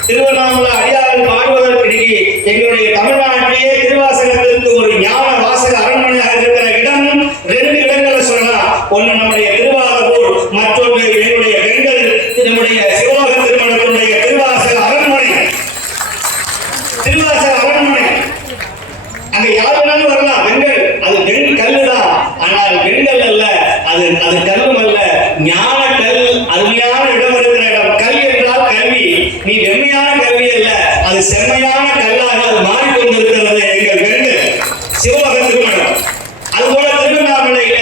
திருவண்ணாமலை அடியார்கள் பாடுவதற்கு எங்களுடைய தமிழ்நாட்டிலேயே திருவாசகத்திற்கு ஒரு ஞான வாசக அரண்மனையாக இருக்கிற இடம் 2 இடங்களை சொல்லலாம். ஒன்று நம்முடைய திருவாரூர், மற்றொன்று எங்களுடைய வெங்கல், நம்முடைய சிவலோக திருமணத்தினுடைய திருவாசக அரண்மனை. திருவாசக அரண்மனை அங்க யார் வேணாலும் வரலாம். வெங்கல் அது கல்லு தான், ஆனால் வெங்கல் அல்ல, அது கல்லும் அல்ல, ஞான கல். அருமையான இடம் இருக்கிற இடம். கல் என்றால் கல்வி. நீ வெண்மையான கல்வி அல்ல, அது செம்மையான கல்லாக அது மாறிக்கொண்டிருக்கிறது எங்கள் வெங்கல் சிவலோக திருமணம். அதுபோல திருவண்ணாமலையில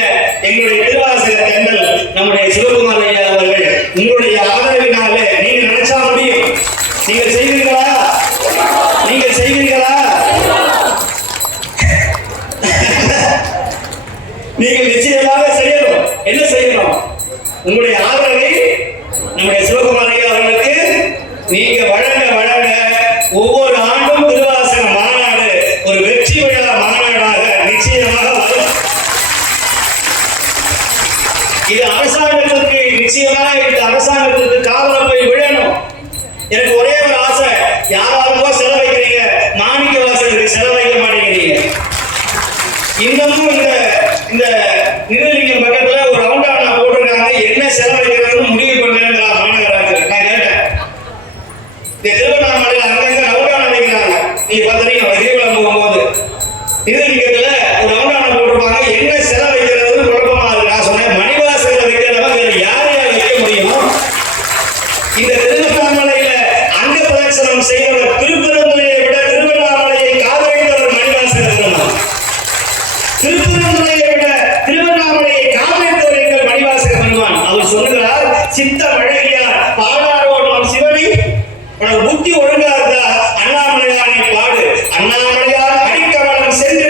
எங்களுடைய திருவாசக தென்றல் நம்முடைய சிவகுமார் ஐயா அவர்கள் உங்களுடைய ஆதரவினாலே நீங்க நினைச்சா முடியும். நீங்கள் செய்வீர்களா? நீங்கள் செய்வீர்களா? நீங்கள் நிச்சயமாக செய்யணும். என்ன செய்யணும்? உங்களுடைய ஆதரவை நம்முடைய சிவகுமார் ஐயா அவர்களுக்கு நீங்க வழங்க வழங்க ஒவ்வொரு ஆண்டும் திருவாசக மாநாடு ஒரு வெற்றி விழா மாநாடாக நிச்சயமாக வரும். இது அரசாங்கத்திற்கு நிச்சயமாக இந்த அரசாங்கத்திற்கு காதல போய் விழணும். எனக்கு ஒரே ஒரு ஆசை, யாராருக்கோ செலவைக்கிறீங்க, மாணிக்க வாசகருக்கு செலவைக்க மாட்டேங்கிறீங்க. இன்னமும் இந்த நிழலிங்கம் பக்கத்துல ஒரு ரவுண்டானா போட்டிருக்காங்க. என்ன செலவழிக்கிறதுன்னு முடிவு பண்ணுறாங்க மாநகராட்சி. நான் கேட்டேன், இந்த திருவண்ணாமலையில் அங்கங்க ரவுண்டானா வைக்கிறாங்க. நீங்க பார்த்தீங்க கிரிவலம் போகும்போது நிழலிங்கத்துல ஒரு ரவுண்டானா போட்டிருப்பாங்க. என்ன செலவழிக்கிறதுன்னு குழப்பமா இருக்கு. நான் சொன்னேன், மணிவாசகர் வைக்கிறதா வேற யார் வைக்க முடியும்? இந்த திருவண்ணாமலையில அங்க பிரதட்சணம் செய்தவர் திருப்பெருந்துறையை விட திருவண்ணாமலையை காதலித்தவர் மணிவாசகர் பெருமான். திருப்பெருந்துறையை விட திருவண்ணாமலையை காதலித்தவர் எங்கள் மணிவாசகர் பெருமான். அவர் சொல்லுகிறார், சித்த அழகியார் பாடாரோடு நம் சிவனை உனக்கு புத்தி ஒழுங்கா இருந்தா அண்ணாமலையானை பாடு. அண்ணாமலையார் அடிக்கவலம் சென்று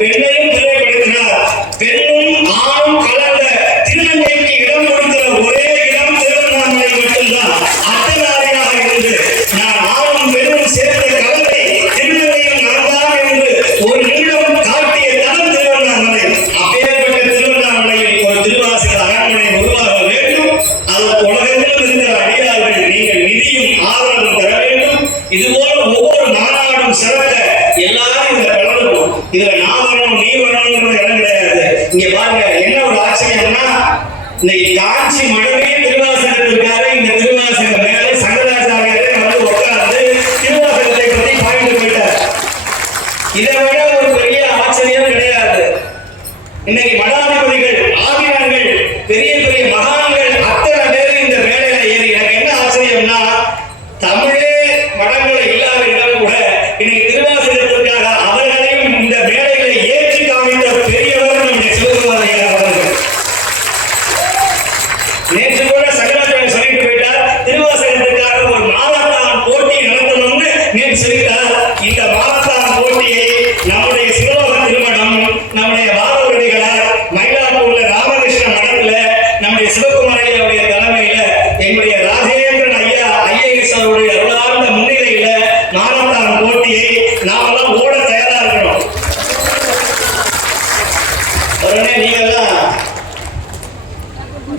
பெண்ணையும் பிள்ளைப்படுத்தினார். பெண்ணும் ஆணும் கலந்த திருநங்கைக்கு இடம் கொடுக்கிற ஒரே இடம் திருவண்ணாமலை மட்டும்தான். அர்த்தநாரியாக இருந்து நான் ஆணும் பெண்ணும் சேர்ந்த கலவை திருநங்கையும் நான் தான் என்று ஒரு நிமிடம் காட்டிய தலம் திருவண்ணாமலை. அப்பேற்பட்ட திருவண்ணாமலையில் ஒரு திருவாசக அரண்மனை உருவாக வேண்டும். அதற்கு உலகத்திலும் இருக்கிற அடியார்கள் நீங்கள் நிதியும் ஆதரவும் தர வேண்டும். இதுபோல ஒவ்வொரு மாநாடும் சிறக்க எல்லாரும் இந்த கலந்துக்கும். இதுல நான் வரணும் நீ வரணும்ன்றது இடம் கிடையாது. இங்க பாருங்க, என்ன ஒரு ஆச்சரியம்னா இன்னைக்கு காஞ்சி மடமே திருவாசகத்திற்காக இந்த திருவாசக மேலே சங்கராச்சாரியரே வந்து உட்கார்ந்து திருவாசகத்தை பற்றி பாய்ந்து போயிட்டார். இதை விட ஒரு பெரிய ஆச்சரியம் கிடையாது. இன்னைக்கு மடாதிபதிகள், ஆதினங்கள், பெரிய பெரிய மகான்கள் அத்தனை பேர் இந்த மேடையில ஏறி. எனக்கு என்ன ஆச்சரியம்னா தமிழே மடங்களை இல்லாத இடம் கூட இன்னைக்கு திருவாசகத்திற்காக அவர்களையும் இந்த மேடைகளை ஏற்றி காமித்த பெரியவர் நம்முடைய சிவகுமாரையா அவர்கள். நேற்று கூட சங்கராச்சாரியர் சொல்லிட்டு போயிட்டார், திருவாசகத்திற்காக ஒரு மாரத்தான் போட்டி நடத்தணும்னு நேற்று சொல்லிட்டார். இந்த மாரத்தான் போட்டியை நம்முடைய சிவலோக திருமணம், நம்முடைய வாரவடிகளார் மயிலாப்பூர்ல ராமகிருஷ்ண மடத்துல நம்முடைய சிவகுமாரையாவுடைய தலைமையில எங்களுடைய ராஜேந்திரன் ஐயா ஐஏஎஸ் அவருடைய அருளார்ந்த முன்னிலையில மாரத்தான் போட்டியை நாமெல்லாம் ஓட தயாரா இருக்கிறோம். உடனே நீங்கெல்லாம்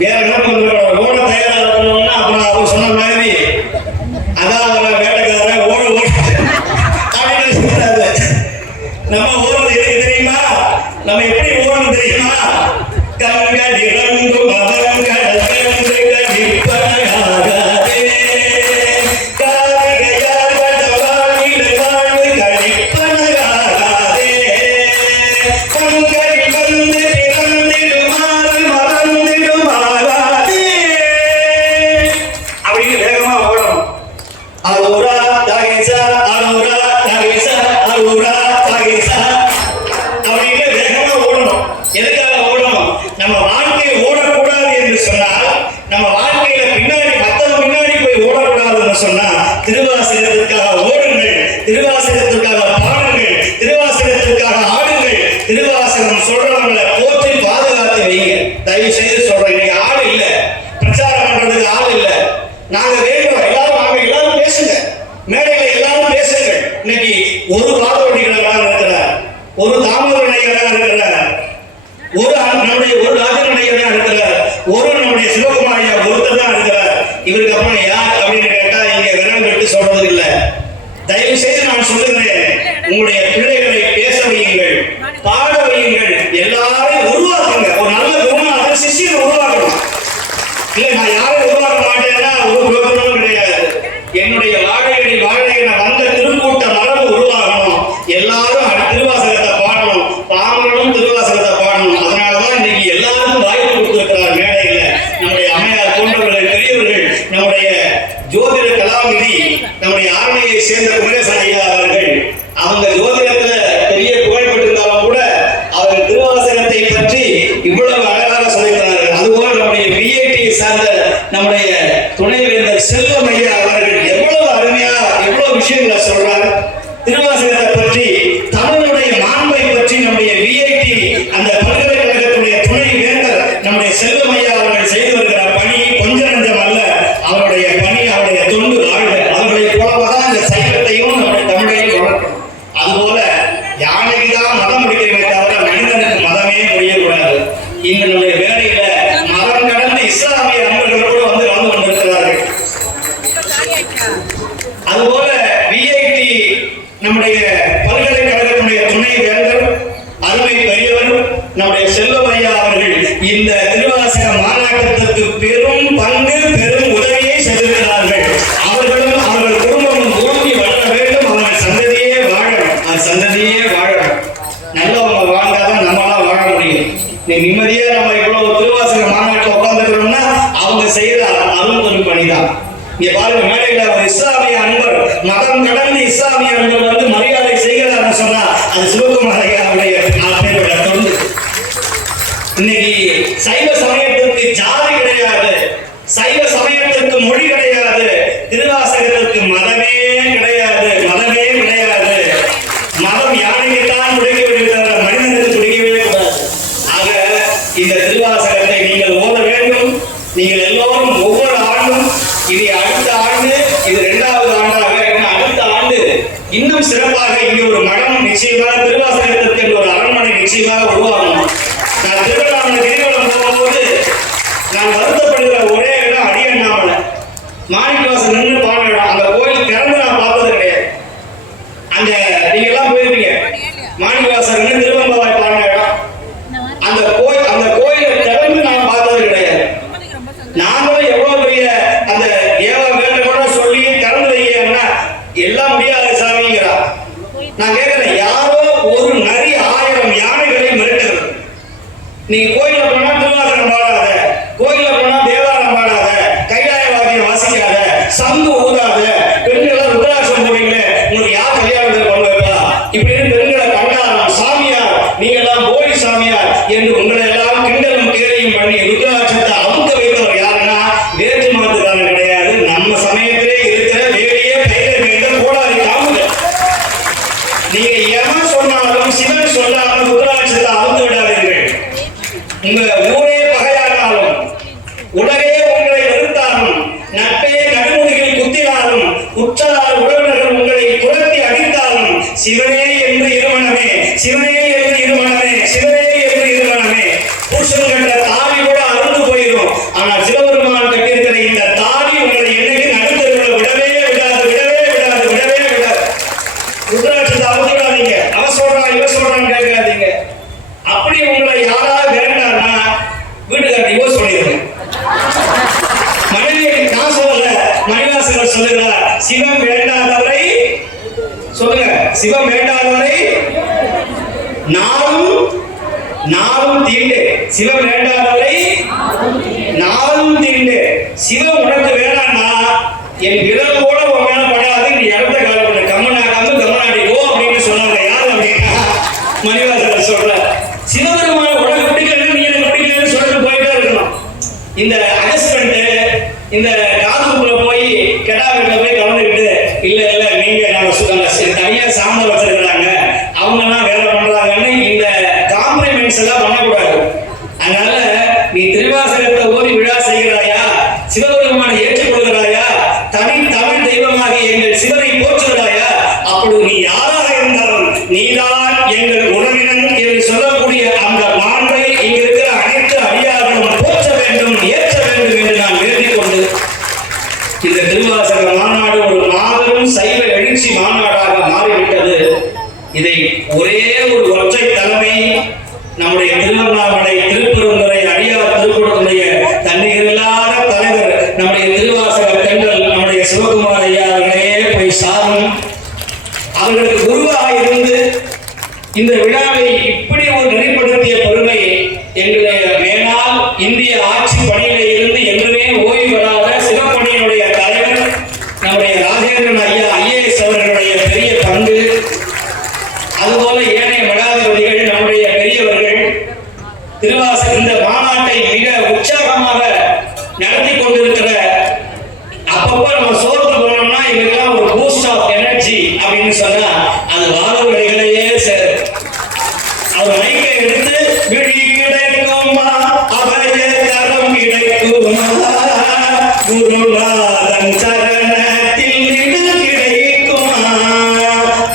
வேற என்ன பண்றோம், ஓட தயாரா இருக்கணும்னா அப்புறம் அவர் சொன்ன மாதிரி அதான் வர வேலைக்கார ஓட ஓட அப்படின்னு சொல்றாரு. நம்ம ஓடுறது எதுக்கு தெரியுமா? நம்ம எப்படி ஓடணும் தெரியுமா? கண்கள் இரண்டும் மதங்கள் வென்று கழிப்பனகாதே, காரிகையார் வடவாழில வாழ்வு கழிப்பனகாதே, கண்கள் வந்து பிறந்திடுமாறு மறந்திடுமாறாதே அப்படின்னு வேகமா ஓடணும். அருரா தகேசா அருரா தகேசா அருரா தகேசா அப்படின்னு வேகமா ஓடணும். எதுக்காக ஓடணும்? நம்ம வாழ்க்கையை ஓடக்கூடாது என்று சொன்னால், நம்ம வாழ்க்கையில பின்னாடி மத்தவங்க பின்னாடி போய் ஓடக்கூடாதுன்னு சொன்னா திருவாசகத்திற்காக ஓடுங்கள், திருவாசகத்திற்காக பாடுங்கள், திருவாசகத்திற்காக ஆடுங்கள். திருவாசகம் சொல்றவங்களை போற்றி பாதுகாத்து வைங்க. தயவு செய்து சொல்றேன், இன்னைக்கு ஆள் இல்ல, பிரச்சாரம் பண்றதுக்கு ஆள் இல்ல. நாங்க வேண்டுறோம், எல்லாரும் வாங்க, எல்லாரும் பேசுங்க, மேடையில எல்லாரும் பேசுங்க. இன்னைக்கு ஒரு வாதவடிகளாக இருக்கிறார், ஒரு தாமோதர ஐயராக இருக்கிறார், ஒரு நம்முடைய ஒரு ராஜன் ஐயராக இருக்கிறார், ஒரு நம்முடைய சிவகுமாரியா ஒருத்தர் தான் இருக்கிறார். இவருக்கு அப்புறம் யார் அப்படின்னு கேட்டா இங்க விரல் விட்டு சொல்றது இல்ல. தயவு செய்து நான் சொல்லுகிறேன், உங்களுடைய பிள்ளைகளை பேச வையுங்கள், பாட வையுங்கள், எல்லாரையும் உருவாக்குங்க. ஒரு நல்ல குருநாதர் சிஷ்யனை உருவாக்கணும். இல்ல நான் யாரும் உருவாக்க மாட்டேன்னா ஒரு பிரயோஜனமும் கிடையாது. என்னுடைய வாழையடி வாழையன வந்த திருக்கூட்ட மரபு உருவாகணும். எல்லாரும் திருவாசகத்தை பாடணும், பாமரனும் திருவாசகத்தை பாடணும். அதனாலதான் இன்னைக்கு எல்லாருக்கும் வாய்ப்பு கொடுத்திருக்கிறார் மேடையில. நம்முடைய அம்மையார் போன்றவர்கள் பெரியவர்கள், நம்முடைய ஜோதிட கலாநிதி, நம்முடைய ஆரணியை சேர்ந்த குமரேசன் ஐயா அவர்கள், அவங்க ஜோதிடத்துல பெரிய புகழ்பெற்றிருந்தாலும் கூட அவர்கள் திருவாசகத்தை பற்றி இவ்வளவு அழகாக சொல்லியிருக்கிறார்கள். அதுபோல நம்முடைய பிஐடி சார்ந்த நம்முடைய துணைவேந்தர் செல்வம் ஐயா அவர்கள் எவ்வளவு அருமையா எவ்வளவு விஷயங்களை சொல்றாங்க திருவாசகத்தை பற்றி, தமிழுடைய மாண்பை பற்றி. நம்முடைய விஐடி அந்த பல்கலைக்கழகத்துடைய துணை வேந்தர் நம்முடைய செல்வம் ஐயா அவர்கள் செய்து வருகிற பணி கொஞ்சம் நஞ்சம் அல்ல. அவருடைய பணி, அவருடைய தொண்டு வாழ்க. அவர்களை போலதான் இந்த சைவத்தையும் நம்முடைய தமிழையும் வளர்க்கணும். அதுபோல யானைக்கு தான் மதம் முடிக்கிறமே தவிர மனிதனுக்கு மதமே முடியக்கூடாது. இங்க நம்முடைய வேலையில மதம் கடந்து இஸ்லாமிய நண்பர்கள் கூட வந்து கொண்டிருக்கிறார்கள். அதுபோல விஐடி நம்முடைய பல்கலைக்கழகத்தினுடைய துணை வேந்தர் அருமை பெரியவர் நம்முடைய செல்வம் ஐயா அவர்கள் இந்த திருவாசக மாநாட்டத்திற்கு பெரும் பங்கு, பெரும் உதவியை செய்திருக்கிறார்கள். அவர்களும் அவர்கள் குடும்பமும் ஓங்கி வளர வேண்டும், அவர்கள் சந்ததியே வாழணும், அந்த சந்ததியே வாழணும். நல்லவங்க வாழ்ந்தாதான் நம்மளால வாழ முடியும். நீ நிம்மதியா நம்ம இவ்வளவு திருவாசக மாநாட்டில் உட்கார்ந்துக்கிறோம்னா அவங்க செய்த அருள் பணிதான். இங்க பாருங்க, மேடையில ஒரு இஸ்லாமிய அன்பர், மதம் கடந்து இஸ்லாமிய அன்பர் வந்து மரியாதை செய்கிறார் சொன்னா அது சிவகுமாரையா அவருடைய தொண்டு. இன்னைக்கு சைவ சமயத்திற்கு ஜாதி கிடையாது, சைவ சமயத்திற்கு மொழி கிடையாது, திருவாசகத்திற்கு மதமே கிடையாது, மதமே கிடையாது. மதம் யானைக்குத்தான் முடங்கி விடுகிறது, மனிதன் இன்னும் சிறப்பாக இங்கே ஒரு மடம் நிச்சயமாக திருவாசகத்திற்கு என்று ஒரு அரண்மனை நிச்சயமாக உருவாகும். நான் திருவண்ணாமலை கிரிவலம் போகும்போது நான் வருத்தப்படுகிற ஒரே இடம் அடியண்ணாமலை. மாணிக்கவாசன் நின்று பாடுற இடம். அந்த கோயில் திறந்து நான் பார்த்தது கிடையாது. அந்த நீங்க எல்லாம் போயிருப்பீங்க. மாணிக்கவாசன் நின்று திருவம்பாவாய் பாடின இடம். அந்த கோயிலை திறந்து நான் பார்த்தது கிடையாது. நாங்களும் எவ்வளவு பெரிய அந்த ஏவ வேண்ட கூட சொல்லி திறந்து வைக்கிறோம்னா எல்லாம் முடியாது சாமிங்கிறா. நான் கேட்கிறேன், யாரோ ஒரு நரி 1000 யானைகளை மிரட்டுறது. நீங்க கோயில போனா திருவாசகம் பாடாத, கோயில போனா தேவாரம் பாடாத, கைலாய வாக்கியம் வாசிக்காத, சங்கு ஊதாத, பெண்கள் ருத்ராட்சம் போடுவீங்களே, உங்களுக்கு யார் கல்யாணத்தை கொண்டு வைப்பா? இப்படின்னு பெண்களை கண்டாரம் சாமியார், நீங்க எல்லாம் போலி சாமியார் என்று உங்களை எல்லாம் கிண்டலும் கேலியும் பண்ணி ருத்ராட்சத்தை அமுக்க வைத்தவர் யாருன்னா வேற்று மாத்துக்காரன் கிடையாது, நம்ம சமயத்திலே இருக்கிற வேலையே பெயரை வைத்த கோடாரி காமுகள். நீங்க எவன் சொன்னாலும் சிவன் சொல்லாமல் ருத்ராட்சத்தை அமுத்து விடாதீர்கள். உங்க ஊரே பகையானாலும், உலகே உங்களை வெறுத்தாலும், நட்பே நடுமுடியில் குத்தினாலும், உற்றார் உறவினர்கள் உங்களை துரத்தி அடித்தாலும், சிவனே என்று இருமணமே, சிவனே என்று இருமணமே, சிவனே என்று இருமணமே. புருஷன் கண்ட தாலி கூட அறுந்து போயிடும். ஆனால் சிவபெருமான் கட்டியிருக்கிற இந்த தாலி உங்களை என்னைக்கு நடுத்தருவில் விடவே விடாது, விடவே விடாது, விடவே விடாது. ருத்ராட்சத்தை அமுத்திடாதீங்க. அவ சொல்றான் இவ சொல்றான்னு கேட்காதீங்க. அப்படி உங்களை யாராவது வேண்டாம்னா வீட்டுக்கார டிவோர்ஸ் பண்ணிடுங்க. மனைவியை நான் சொல்லல, மணிவாசகர் சொல்லுகிறார், சிவம் வேண்டாதவரை சொல்லுங்க, சிவம் வேண்டாதவரை நாளும் தீண்டு. சிவம் வேண்டாதவரை நாளும் தீண்டு. சிவம் உனக்கு வேணாம்னா என் விரல் கூட உன் மேல படாது, நீ இடத்த கால பண்ண கம்மனாடி ஓ அப்படின்னு சொன்னாங்க. யாரு அப்படின்னா மணிவாசகர் சொல்ற. சிவபெருமான உனக்கு பிடிக்கல, நீ எனக்கு பிடிக்கலன்னு சொல்லிட்டு போயிட்டே இருக்கணும். இந்த அட்ஜஸ்ட்மெண்ட், இந்த காதுக்குள்ள போய் கெடா வீட்டுல போய் கலந்துக்கிட்டு இல்ல நீங்க தனியா சாம்பல் வச்சிருக்கிறாங்க, அவங்க எல்லாம் வேலை பண்றாங்கன்னு இந்த காம்ப்ளிமெண்ட்ஸ் எல்லாம் பண்ணக்கூடாது. அதனால நீ திருவாசகத்தை ஓதி விழா செய்கிறாயா, சிவபெருமானை ஏற்றுக்கொள்கிறாயா, தனி தமிழ் தெய்வமாக எங்கள் சிவனை போற்றுகிறாயா, அப்படி நீ யாராக இருந்தாலும் நீதான் எங்கள் உறவினன் என்று சொல்லக்கூடிய அந்த மாண்பை இங்க இருக்கிற அனைத்து அடியார்களும் போற்ற வேண்டும், ஏற்ற வேண்டும் என்று நான் வேண்டிக் கொண்டு இந்த திருவாசக மாநாடு ஒரு மாபெரும் சைவ எழுச்சி மாநாடாக மாறிவிட்டது. இதை ஒரே ஒரு ஒற்றை தலைமை நம்முடைய திருவண்ணாமலை திருப்பெருந்துறை அடியார் திருக்கூடத்துடைய தன்னிகரில்லாத தலைவர் நம்முடைய திருவாசக தென்றல் நம்முடைய சிவகுமார் ஐயா அவர்களே போய் சாரும். அவர்களுக்கு குருவாக இருந்து இந்த விழாவை இப்படி ஒரு நெறிப்படுத்திய பெருமை எங்களுடைய மேலால் இந்திய ஆட்சி பணியிலே இருந்து என்றுமே ஓய்வு பெறாத சிவப்பணியினுடைய தலைவர் நம்முடைய ராஜேந்திரன் ஐயா ஐஏஎஸ் அவர்களுடைய பெரிய பங்கு. அதுபோல ஏனைய மடாதிபதிகள் நம்முடைய பெரியவர்கள் திருவாசக இந்த மாநாட்டை மிக உற்சாகமாக நடத்தி கொண்டிருக்கிற. அப்பப்ப நம்ம சோர்ந்து போனோம்னா இவங்கெல்லாம் ஒரு பூஸ்ட் ஆஃப் எனர்ஜி அப்படின்னு சொன்னா அது வாதவர்களையே சேரும். அவர் மைக்கை எடுத்து விழி கிடைக்குமா, அபய கரம் கிடைக்குமா, குருநாதன் சரணத்தில் இடு கிடைக்குமா,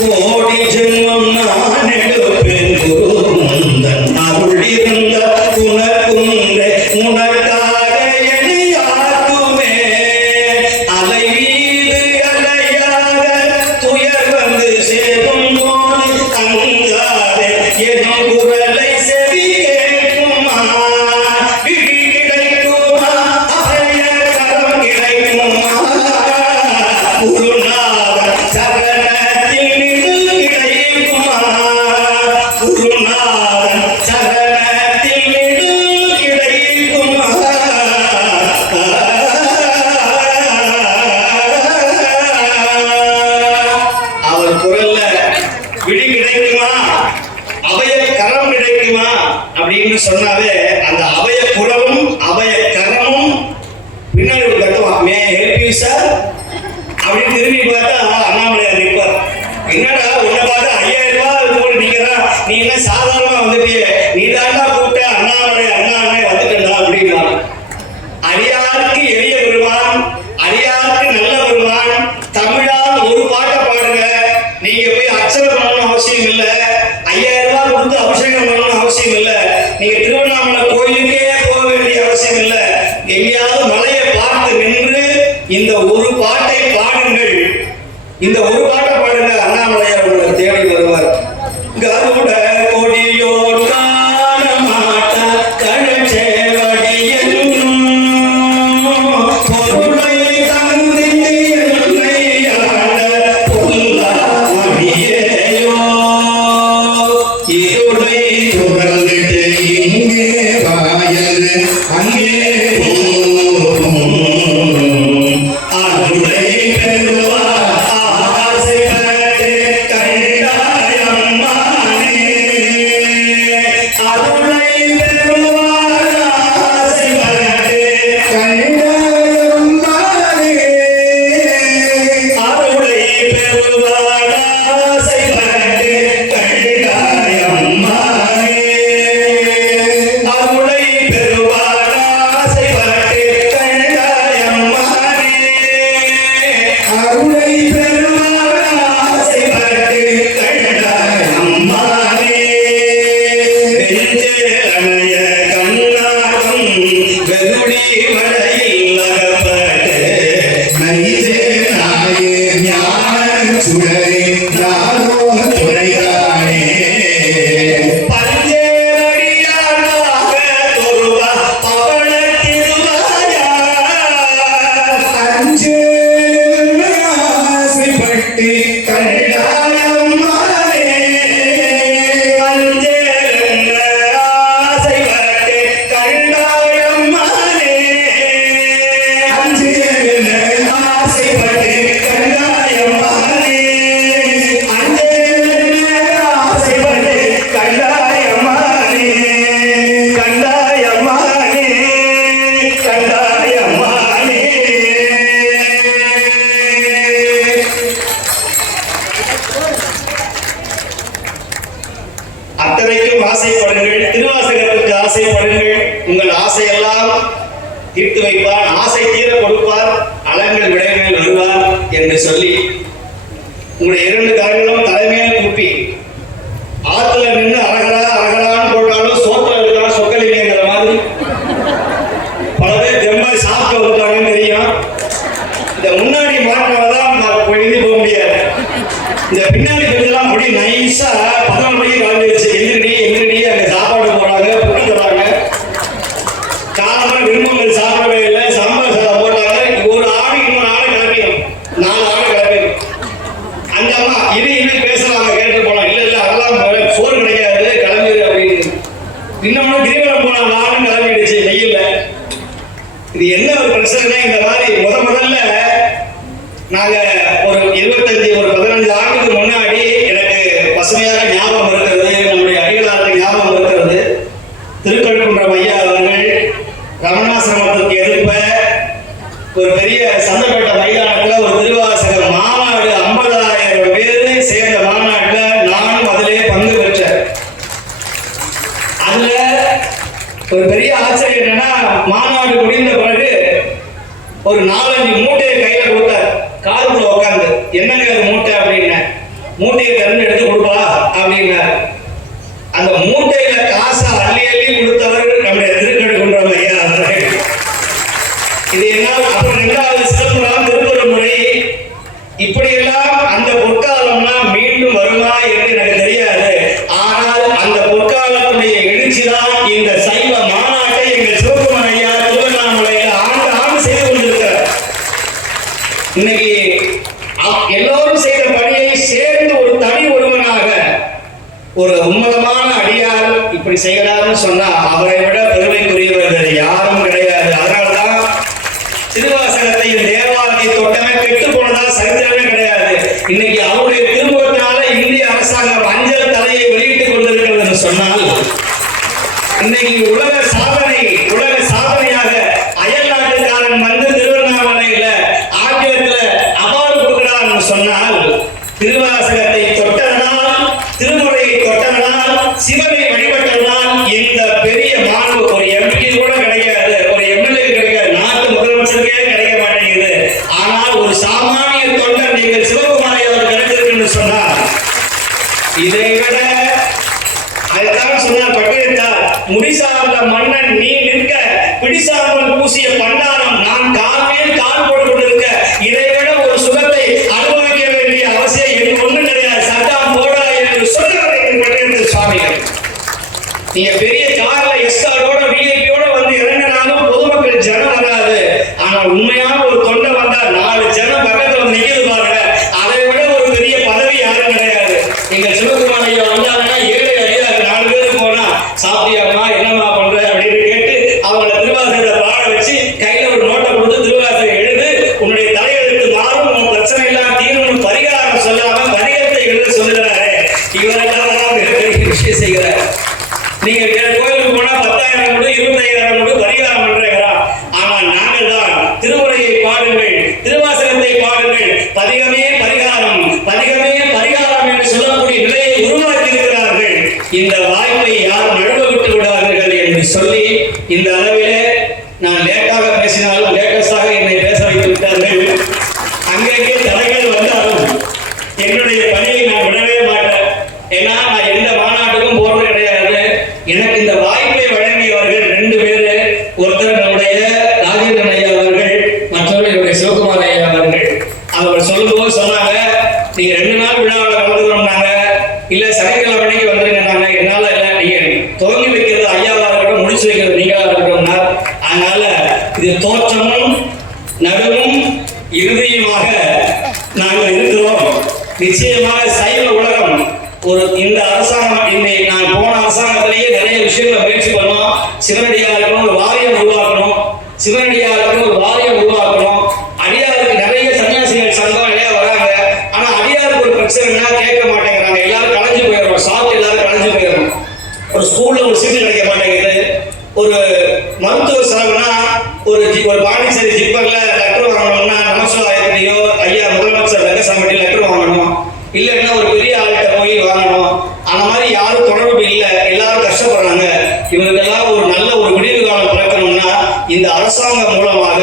கோடி ஜென்மம் நான் எடுப்பேன் குருந்தன் அருள் இருந்த உனக்குன்றே உனக்காக என்னையாக்குமே, அலை மீது அலையாக துயர் வந்து சேரும் போது தங்காதே எனும் குரலை செவி கேட்குமா, விழி கிடைக்குமா, அபய கரம் கிடைக்குமா, குருநாதன் சரணத்தில் நின்று கிடைக்குமா, குருநாதன் சரணத்தில் நின்று கிடைக்குமா. அவர் குரல்ல விழி கிடைக்குமா, அபய கரம் கிடைக்குமா அப்படின்னு சொன்னாவே அந்த அபய குரலும் அபய கரமும் பின்னாடி ஒரு கட்டுவான், மே ஹெல்ப் யூ சார் அப்படின்னு திரும்பி பார்த்தா அண்ணாமலையார் நிற்பார். என்னடா உன்னை பார்த்தா 5000 ரூபாய் இது போல நிற்கிறான், நீ என்ன சாதாரணமா வந்துட்டியே, நீ தாண்டா கூப்பிட்ட அண்ணாமலை வந்துட்டா அப்படின்னா. அடியாருக்கு எளிய பெருமான், அடியாருக்கு நல்ல பெருமான், தமிழால் ஒரு பாட்டை பாடுங்க, நீங்க இந்த ஒரு பாட்டை பாடுங்கள், இந்த ஒரு பாட்டை பாடுங்க, அண்ணாமலையார் உங்களை தேடி வருவார். கருட கொடியோர் காண மாட்ட கழுச்சேவடி என்னும் பொருளை தந்திட்டு என்னை ஆட புல்லாமணியேயோ இருளை துறந்துட்டு இங்கே வாயல் அங்கே அருளை பெறுவார் ஆசை கண்டு கண்டாயம்மானே. அருளை பெறுவார் ஆசை கண்டு கண்டாயம்மானே. அருளை பெறுவார் ஆசை கண்டு கண்டாயம்மானே. அருளை பெறுவார் ஆசை கண்டு கண்டாயம்மானே. அருளை பெறுவார் ஆசை கண்டு கண்டாயம்மானே. நெஞ்சேலனைய கண்ணாகம் வெகுளி வளையில் அகப்பட்டு நெஞ்சேலாயே ஞான சுடரே நானோ துணைதானே. பஞ்சேரடியானாக தொருவா பவள திருவாயா ஆசைப்பட்டு கண்டாயம்மானே. அஞ்சேலென்ன ஆசைப்பட்டு கண்டாயம்மானே. அஞ்சேலென்ன ஆசைப்பட்டு கண்டாயம்மானே. அஞ்சேலென்ன ஆசைப்பட்டு கண்டாயம்மானே. கண்டாயம்மானே. கண்டாயம்மானே. அத்தனைக்கும் ஆசைப்படுங்கள், திருவாசகத்திற்கு ஆசைப்படுங்கள். உங்கள் ஆசையெல்லாம் தீர்த்து வைப்பார், ஆசை தீர கொடுப்பார், அலங்கள் விடைமேல் வருவார் என்று சொல்லி உங்களுடைய இரண்டு கரங்களும் தலைமையில் குப்பி ஆத்துல நின்று அரகரா அரகரான்னு போட்டாலும் சோத்துல இருக்கா சொக்கலிங்கிற மாதிரி பல பேர் தெம்பாய் சாப்பிட்டு வந்துட்டாங்கன்னு தெரியும். இந்த முன்னாடி மாட்டினவதான் எழுதி போக முடியாது. இந்த பின்னாடி பெருந்தெல்லாம் முடி நைஸா 11 மணிக்கு கிளம்பிடுச்சு. எந்திரடி அங்க சாப்பாடு போறாங்க, புட்டு தராங்க. காலமா விரும்பங்கள் சாப்பிடவே இல்லை, சாம்பார் சாதம் போட்டாங்க. ஒரு ஆடு இன்னொரு ஆடு கிளப்பிடும், 4 ஆடு கிளப்பிடும். அந்த அம்மா இது பேசலாம், கேட்டு போலாம். இல்ல அதெல்லாம் சோறு கிடைக்காது, கிளம்பிடு அப்படின்னு. இன்னமும் கிரிவலம் போனா நானும் கிளம்பிடுச்சு வெயில்ல. இது என்ன ஒரு பிரச்சனைனா, இந்த மாதிரி முதல்ல நாங்க ஒரு 15 ஆண்டுக்கு முன்னாடி எனக்கு பசுமையாக ஞாபகம் இருக்கிறது, நம்முடைய அடிகளாருக்கு ஞாபகம் இருக்கிறது. திருக்கழுக்குன்றம் ஐயா அவர்கள் ரமணாசிரமத்திற்கு எதிர்ப்ப ஒரு பெரிய சந்தப்பேட்டை மைதானத்துல ஒரு திருவாசகர் மாநாடு 50,000 பேர் சேர்ந்த மாநாட்டுல நானும் அதிலே பங்கு பெற்றேன். அதுல ஒரு பெரிய ஆச்சரியம் என்னன்னா, மாநாடு முடிந்த பிறகு ஒரு 4-5 மூட்டையை கையில கொடுத்தார். காருக்குள்ள உட்காந்து, என்னங்க அது மூட்டை அப்படின்னு. மூட்டையை திறந்து எடுத்து கொடுப்பா அப்படின்னாரு. அந்த மூட்டையில காசை அள்ளி கொடுத்தவர் நம்முடைய திருக்கழுக்குன்றம் ஐயா அவர்கள். இது என்ன அப்புறம் 2வது சிதம்பரம் திருப்பரங்குறை இப்படியெல்லாம் அந்த பொற்காலம்னா மீண்டும் வருமா என்று எனக்கு தெரியாது. ஆனால் அந்த பொற்காலத்துடைய எழுச்சிதான் இந்த சைவ மாநாட்டை எங்கள் சிவகுமார் ஐயா திருவண்ணாமலையில் ஆண்டு செய்து கொண்டிருக்கிறார். இன்னைக்கு எல்லோரும் செய்த பணியை சேர்ந்து ஒரு தனி ஒருவனாக ஒரு உன்னதமான அடியார் இப்படி செய்கிறார்னு சொன்னா அவரை விட பெருமைக்குரியவர் வேறு யாரும் கிடையாது. அதனாலதான் திருவாசகத்தையும் தேவாலயத்தை தொட்டவன் கெட்டு போனதா சரித்திரமே கிடையாது. இன்னைக்கு அவருடைய திருமுகத்தினால இந்திய அரசாங்கம் அஞ்சல் தலையை வெளியிட்டுக் கொண்டிருக்கிறது என்று சொன்னால், இன்னைக்கு உலக சாதனையாக அயல் நாட்டுக்காரன் வந்து திருவண்ணாமலையில ஆங்கிலத்துல அவார்டு கொடுக்கிறார் சொன்னால், திருவாசகத்தை தொட்டதனால், திருமுறையை தொட்டதனால், சிவனை வழிபட்டதனால் இந்த பெரிய மாண்பு ஒரு எம்பி கூட கிடைக்காது, ஒரு எம்எல்ஏ கிடைக்காது, நாட்டு முதலமைச்சருக்கே கிடைக்க மாட்டேங்குது. ஆனால் ஒரு சாமானிய தொண்டர் நீங்கள் சிவகுமாரி அவர் கிடைச்சிருக்கு சொன்னார். இதை விட அதுதான் சொன்னார் பட்டியலிட்டார். முடிசார்ந்த மன்னன் நீ நிற்க பிடிசாமல் பூசிய பண்டாரம் நான் கால் மேல் கால் போட்டு கொண்டிருக்க இதைவிட ஒரு சுகத்தை அனுபவிக்க வேண்டிய அவசியம் எனக்கு ஒண்ணும் கிடையாது. சட்டம் போடா என்று சொல்லுவது சுவாமிகள். நீங்க பெரிய கார்ல எஸ்காரோட விஐபியோட வந்து இறங்கினாலும் பொதுமக்கள் ஜனம் வராது. ஆனால் உண்மையான ஒரு தொண்டை வந்தா 4 ஜனம் பக்கத்துல வந்து நிக்கிறது பாருங்க. அதை விட ஒரு பெரிய பதவி யாரும் கிடையாது. எங்க சிவகுமார் ஐயா வந்தாங்கன்னா 7 அடியாருக்கு 4 பேருக்கு போனா சாப்பிட்டியாமா என்னமா பண்ற அப்படின்னு கேட்டு அவங்கள திருவாசகத்தை பாட வச்சு கையில ஒரு நோட்டை கொடுத்து திருவாசகம் எழுது உன்னுடைய தலையெழுத்து மாறும் உன் பிரச்சனை எல்லாம் தீர்வு பரிகாரம் சொல்லாம பரிகாரத்தை எழுத சொல்லுகிறாரு. இவரெல்லாம் பெரிய விஷயம் செய்கிறார். நீங்க கோயிலுக்கு போனா 10,000 கொடு 25,000 கொடு பரிகாரம் பண்றீங்களா? ஆனால் நாங்கள் தான் திருமுறையை பாடுங்கள், திருவாசகத்தை பாடுங்கள், பதிகமே பரிகாரம், பதிகமே பரிகாரம் என்று சொல்லக்கூடிய நிலையை உருவாக்கி இருக்கிறார்கள். இந்த வாய்ப்பை யாரும் நழுவ விட்டு விடாதீர்கள் என்று சொல்லி இந்த அளவிலே நான் லேட்டாக பேசினாலும் லேட்டஸ்டாக என்னை பேச வைத்து விட்டார்கள். அங்கங்கே தடைகள் வந்தாலும் என்னுடைய பணியை நான் விடவே மாட்டேன். ஏன்னா நான் எந்த மாநாட்டுக்கும் போறது கிடையாது. எனக்கு இந்த வாய்ப்பை வழங்கியவர்கள் 2 பேரு. ஒருத்தர் நம்முடைய ராஜேந்திரன் ஐயா அவர்கள், மற்றொரு என்னுடைய சிவகுமார் ஐயா அவர்கள். அவர் சொல்லும்போது சொன்னாங்க, நீங்க 2 நாள் விழாவில் கலந்துக்கிறோம்னாங்க, இல்ல சனிக்கிழமைக்கு வந்துருங்கன்னாங்க. என்னால இல்ல, நீங்க துவங்கி வைக்கிறது ஐயாவா இருக்கட்டும், முடிச்சு வைக்கிறது நீங்களா இருக்கட்டும்னா, அதனால இது தோற்றமும் நடுவும் இறுதியுமாக நாங்கள் இருக்கிறோம். நிச்சயமாக சைவ உலகம் ஒரு இந்த அரசாங்கம் இன்னைக்கு நான் போன அரசாங்கத்திலேயே நிறைய விஷயங்களை முயற்சி பண்ணோம். சிவனடியாருக்கு ஒரு வாரியம் உருவாக்கணும், சிவனடியாருக்கு ஒரு வாரியம் உருவாக்கணும். அடியாருக்கு நிறைய சன்னியாசிகள் சங்கம் நிறைய வராங்க. ஆனா அடியாருக்கு ஒரு பிரச்சனைனா கேட்க மாட்டேங்கிறாங்க. எல்லாரும் கலைஞ்சு போயிடுறோம், சாப்பிட்டு எல்லாரும் கலைஞ்சு போயிடுறோம். ஒரு ஸ்கூல்ல ஒரு சீட்டு கிடைக்க மாட்டேங்குது. ஒரு மருத்துவ செலவுனா ஒரு பாண்டிச்சேரி ஜிப்பர்ல லெட்டர் வாங்கணும்னா நமசிவாயத்திலேயோ ஐயா முதலமைச்சர் ரங்கசாமிட்டி லெட்டர் வாங்கணும், இல்லைன்னா ஒரு பெரிய ஆள்கிட்ட போய் வாங்கணும். அந்த மாதிரி யாரும் தொடர்பு இல்லை, எல்லாரும் கஷ்டப்படுறாங்க. இவருக்கெல்லாம் ஒரு நல்ல ஒரு விடிவு காலம் பிறக்கணும்னா இந்த அரசாங்கம் மூலமாக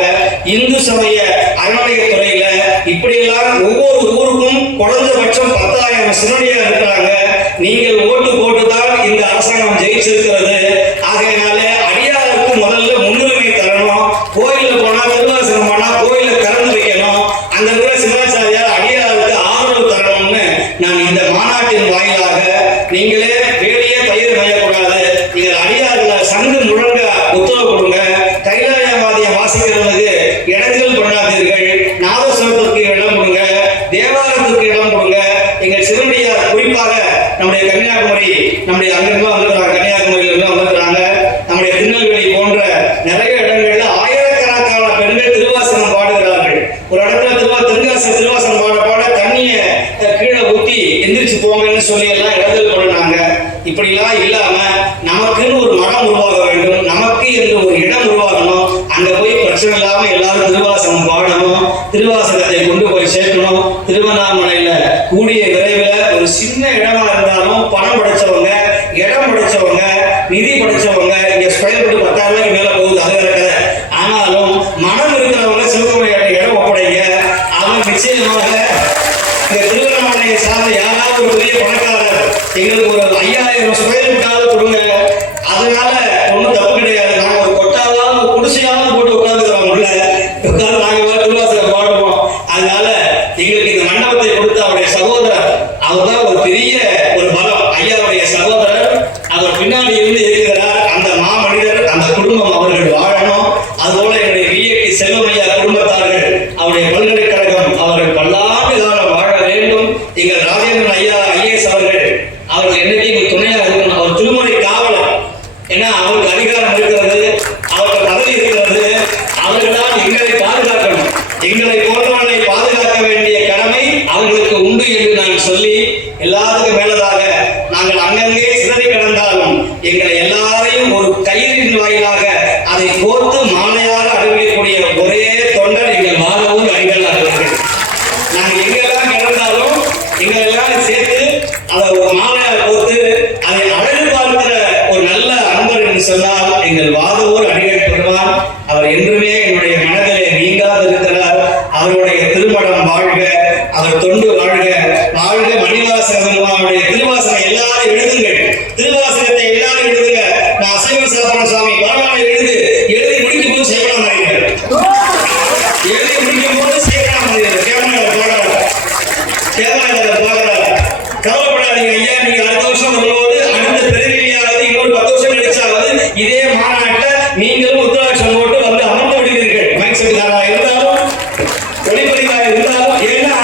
இந்து சமய அறநிலையத்துறையில இப்படியெல்லாம் ஒவ்வொரு ஊருக்கும் குறைந்தபட்சம் 10,000 சிவனடியார் இருக்கிறாங்க. நீங்கள் ஓட்டு போட்டுதான் இந்த அரசாங்கம் ஜெயிச்சிருக்கிறது. ஆகையினால அடியாருக்கு முதல்ல முன்னுரிமை தரணும். கோயில போனா திருவாசகம் போனா கோயில திறந்து வைக்கணும். அந்த இருக்கிற சிவாச்சாரியார் அடியாருக்கு ஆதரவு தரணும்னு நான் இந்த மாநாட்டின் வாயிலாக, நீங்களே வேலையே பயிர் மையக்கூடாது, நீங்கள் அடியார்களை சங்கு முழங்க உத்தரவு கொடுங்க. கைலாயவாதியை வாசிக்கிறதுக்கு இடங்கள் பண்ணாதீர்கள். நாதஸ்வரத்திற்கு இடம் கொடுங்க, தேவாரத்திற்கு இடம் கொடுங்க. எங்கள் சிவனடியார் குறிப்பாக நம்முடைய கன்னியாகுமரி, நம்முடைய அங்கிருந்தா வந்துருக்காங்க, கன்னியாகுமரியிலிருந்து வந்துருக்காங்க, நம்முடைய திருநெல்வேலி போன்ற நிறைய இடங்கள்ல ஆயிரக்கணக்கான பெண்கள் திருவாசகம் பாடுகிறார்கள். ஒரு இடத்துல திருவாசகம் பாட தண்ணிய கீழே ஊத்தி எந்திரிச்சு போங்கன்னு சொல்லி எல்லாம் இடங்கள் பண்ணினாங்க. இப்படிலாம் இல்லாம நமக்குன்னு ஒரு மனம் உருவாக வேண்டும், நமக்கு என்று ஒரு இடம் உருவாகணும். அங்க போய் பிரச்சனை இல்லாம எல்லாரும் திருவாசகம் பாடணும், திருவாசகத்தை கொண்டு போய் சேர்க்கணும். திருவண்ணாமலையில கூடிய விரைவில் ஒரு சின்ன இடமா இருந்தாலும் பணம் படைச்சவங்க, இடம் படைச்சவங்க, நிதி படைச்சவங்க, இங்க ஸ்கொயர் ஃபீட் 10,000 ரூபாய்க்கு மேல போகுது, அது இருக்கிற. ஆனாலும் மனம் இருக்கிறவங்க சிவகுமாரியாட்ட இடம் ஒப்படைங்க. அவன் நிச்சயமாக இந்த திருவண்ணாமலையை சார்ந்த யாராவது ஒரு பெரிய பணக்காரர் எங்களுக்கு ஒரு 5,000 ஸ்கொயர் ஃபீட்டாவது கொடுங்க. அதனால ஒன்றும் தப்பு கிடையாது. நாங்கள் ஒரு கொட்டாவது குடிசையாவது போட்டு உட்காந்துக்கிறோம், உள்ள உட்காந்து நாங்கள் திருவாசகம் பாடுவோம். அதனால எங்களுக்கு இந்த மண்டபத்தை கொடுத்த அவருடைய சகோதரர், அவர்தான் ஒரு பெரிய ஒரு பலம். ஐயாவுடைய சகோதரர் அவர் பின்னாடி இருந்து இருக்கிறார். அந்த மாமனிதர், அந்த குடும்பம் அவர்கள் வாழணும். அதுபோல என்னுடைய விஐபி செல்வமையா குடும்பத்தார்கள், அவருடைய பல்கலைக்கழகம் அவர்கள் பல்லாண்டு காலம் வாழ வேண்டும். எங்கள் ராஜேந்திரன் ஐயா ஐஏஎஸ் அவர்கள் என்னைக்கு துணையாக இருக்கணும். அவர் திருமுறை காவலர். ஏன்னா அவருக்கு அதிகாரம் இருக்கிறது, அவருக்கு பதவி இருக்கிறது. அவர்கள்தான் எங்களை பாதுகாக்கணும். எங்களை போன்றவர்களை பாதுகாக்க வேண்டிய கடமை அவர்களுக்கு உண்டு என்று நான் சொல்லி, எல்லாத்துக்கும் மேலதாக நாங்கள் அங்கங்கே சிதறி கிடந்தாலும் எங்களை எல்லாரையும் ஒரு கயிறின் வாயிலாக அதை கோர்த்து மாலையாக அறிவிக்கக்கூடிய ஒரே தொண்டர் எங்கள் மாதவூர் அடிகளார் அவர்கள். நாங்கள் எங்கெல்லாம் கிடந்தாலும் எங்களெல்லாம் சேர்த்து அதை ஒரு மாலையாக கோர்த்து அதை அழகு பார்க்கிற ஒரு நல்ல அன்பர் என்று சொன்னால் எங்கள் வாதவூர் அடிகள் பெறுவார். அவர் என்றுமே என்னுடைய மனதிலே நீங்காது இருக்கிறார். அவருடைய திருமணம் வாழ்க, அவர் தொண்டு வாழ்க, வாழ்க மணிவாசகம். திருவாசகம் எல்லாரும் எழுதுங்கள், திருவாசகத்தை எல்லாரும் எழுதுங்க. நான் அசைவ இதே மாநாட்டில் நீங்களும் உத்தரவாட்சம் போட்டு வந்து அமர்ந்து விடுவீர்கள். மைக் செட்டுக்காரா இருந்தாலும் ஒளிப்பதிவாக இருந்தாலும். ஏன்னா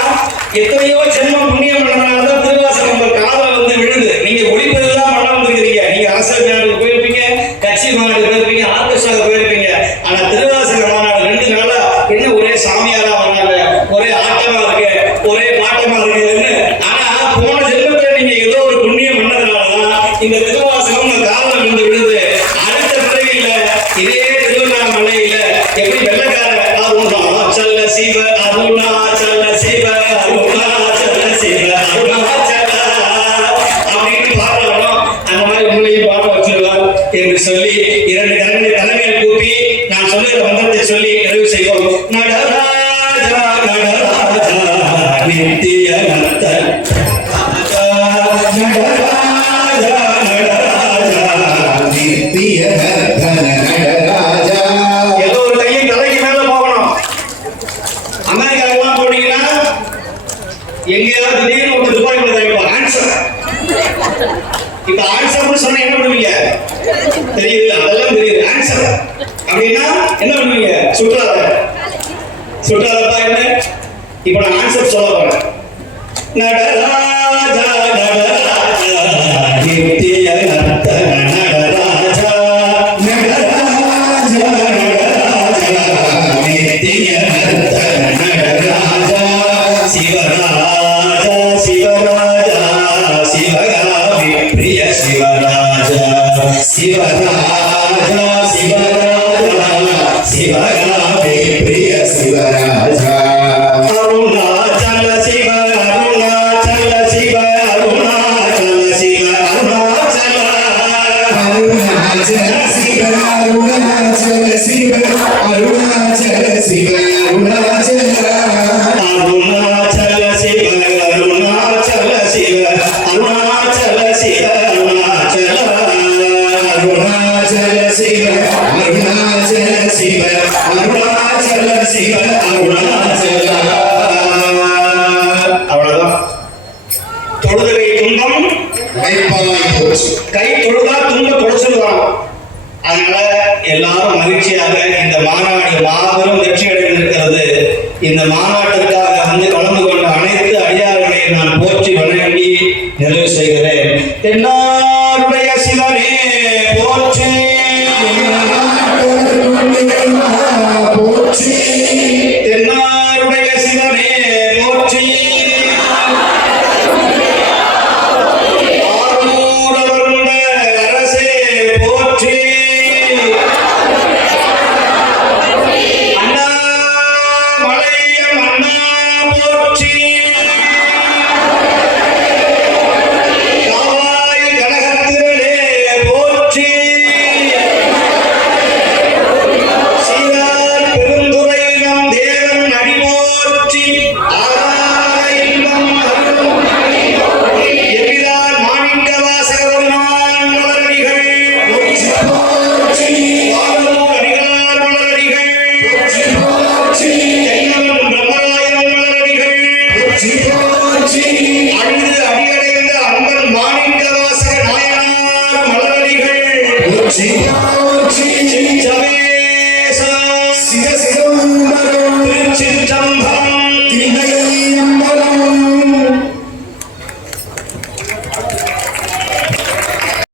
எத்தனையோ ஜென்மம் புண்ணியம் பண்ணனால்தான் திருவாசகம் நம்ம காதல வந்து விழுது. நீங்க ஒளிப்பதிவு தான் பண்ண வந்திருக்கிறீங்க. நீங்க அரசியல் மாநாடு போயிருப்பீங்க, கட்சி மாநாடு போயிருப்பீங்க, ஆர்கெஸ்ட்ரா போயிருப்பீங்க. ஆனா திருவாசக மாநாடு 2 நாளா என்ன ஒரே சாமியாரா வராங்க, ஒரே ஆட்டமா இருக்கு, ஒரே பாட்டமா இருக்குன்னு. ஆனா போன ஜென்மத்துல நீங்க ஏதோ ஒரு புண்ணியம் பண்ணதுனாலதான் இந்த திருவாசகம் உங்க காதல விழுந்து விழுது. அடுத்த பிறவியில இதே திருவண்ணாமலையில எப்படி வெள்ளக்கார அருணாச்சல சிவ அருணாச்சல சிவ அருணாச்சல சிவ அருணாச்சல அப்படின்னு பாடணும். அந்த மாதிரி உங்களையும் பாட வச்சிருவார் என்று சொல்லி 2 கரங்களை தலைமையில் கூப்பி நான் சொல்லுகிற மந்திரத்தை சொல்லி நிறைவு செய்வோம். நடராஜா நடராஜா நித்திய நர்த்தன் நடராஜா நடராஜா நித்திய நர்த்தன நடராஜா. ஏதோ ஒரு கையும் தலைக்கு மேல போகணும். அமெரிக்காவுக்குலாம் போனீங்கன்னா எங்கேயாவது திடீர்னு ஒரு துபாய் போய் ஆன்சர். இப்ப ஆன்சர்னு சொன்னா என்ன பண்ணுவீங்க தெரியுது? அதெல்லாம் தெரியுது. ஆன்சர் அப்படின்னா என்ன பண்ணுவீங்க? சுற்றாத சுற்றாதப்பா என்ன? இப்ப நான் ஆன்சர் சொல்ல போறேன். நடராஜா நடராஜா நித்திய நர்த்தன நடராஜா நடராஜா நடராஜா நித்திய நர்த்தன நடராஜா சிவராஜா சிவராஜா சிவகாமி பிரிய சிவராஜா சிவராஜா சிவராஜா சிவகாமி பிரிய சிவராஜா. அருணாச்சல சிவ அருணாச்சல சிவ அருணாச்சல சிவ அருணாச்சல அருணாச்சல சிவ அருணாச்சல சிவ அருணாச்சல சிவ அருணாச்சல அருணாச்சல சிவ அருணாச்சல சிவ அருணாச்சல சிவ அருணாச்சல அருணாச்சல சிவ அருணாச்சல சிவ அருணாச்சல சிவ அருணாச்சல. அவ்வளவுதான். தொழுதலை துன்பம் கைப்பாய் போச்சு. கை தொழுதா துன்பம் தொலைச்சிடுவாங்க. அதனால எல்லாரும் மகிழ்ச்சியாக இந்த மாநாடு மாபெரும் வெற்றி அடைந்திருக்கிறது. இந்த மாநாட்டிற்காக வந்து கலந்து கொண்ட அனைத்து அடியார்களையும் நான் போற்றி வணங்கி நிறைவு செய்கிறேன். தென்னாருடைய சிவனே போற்றி போற்றி தென்னாருடைய சிவனே போற்றி ஆரூரவருண்ட அரசே போற்றி அண்ணாமலையம் அண்ணா போற்றி காவாய் கனகத்திரளே போற்றி சீரார் பெருந்துறை நம் தேவன் அடி போற்றி ஆராயிரம் அருளும் எவ்விதார் மாணிக்க வாசகவருமான் மலரடிகள் வாழும் அடிகளார் மலரடிகள் தென்னவன் பிரம்மராயன் மலரடிகள் அழுது அடியடைந்த அன்பன் மாணிக்க வாசக நாயனார் மலரடிகள் சிற்றம்பலம்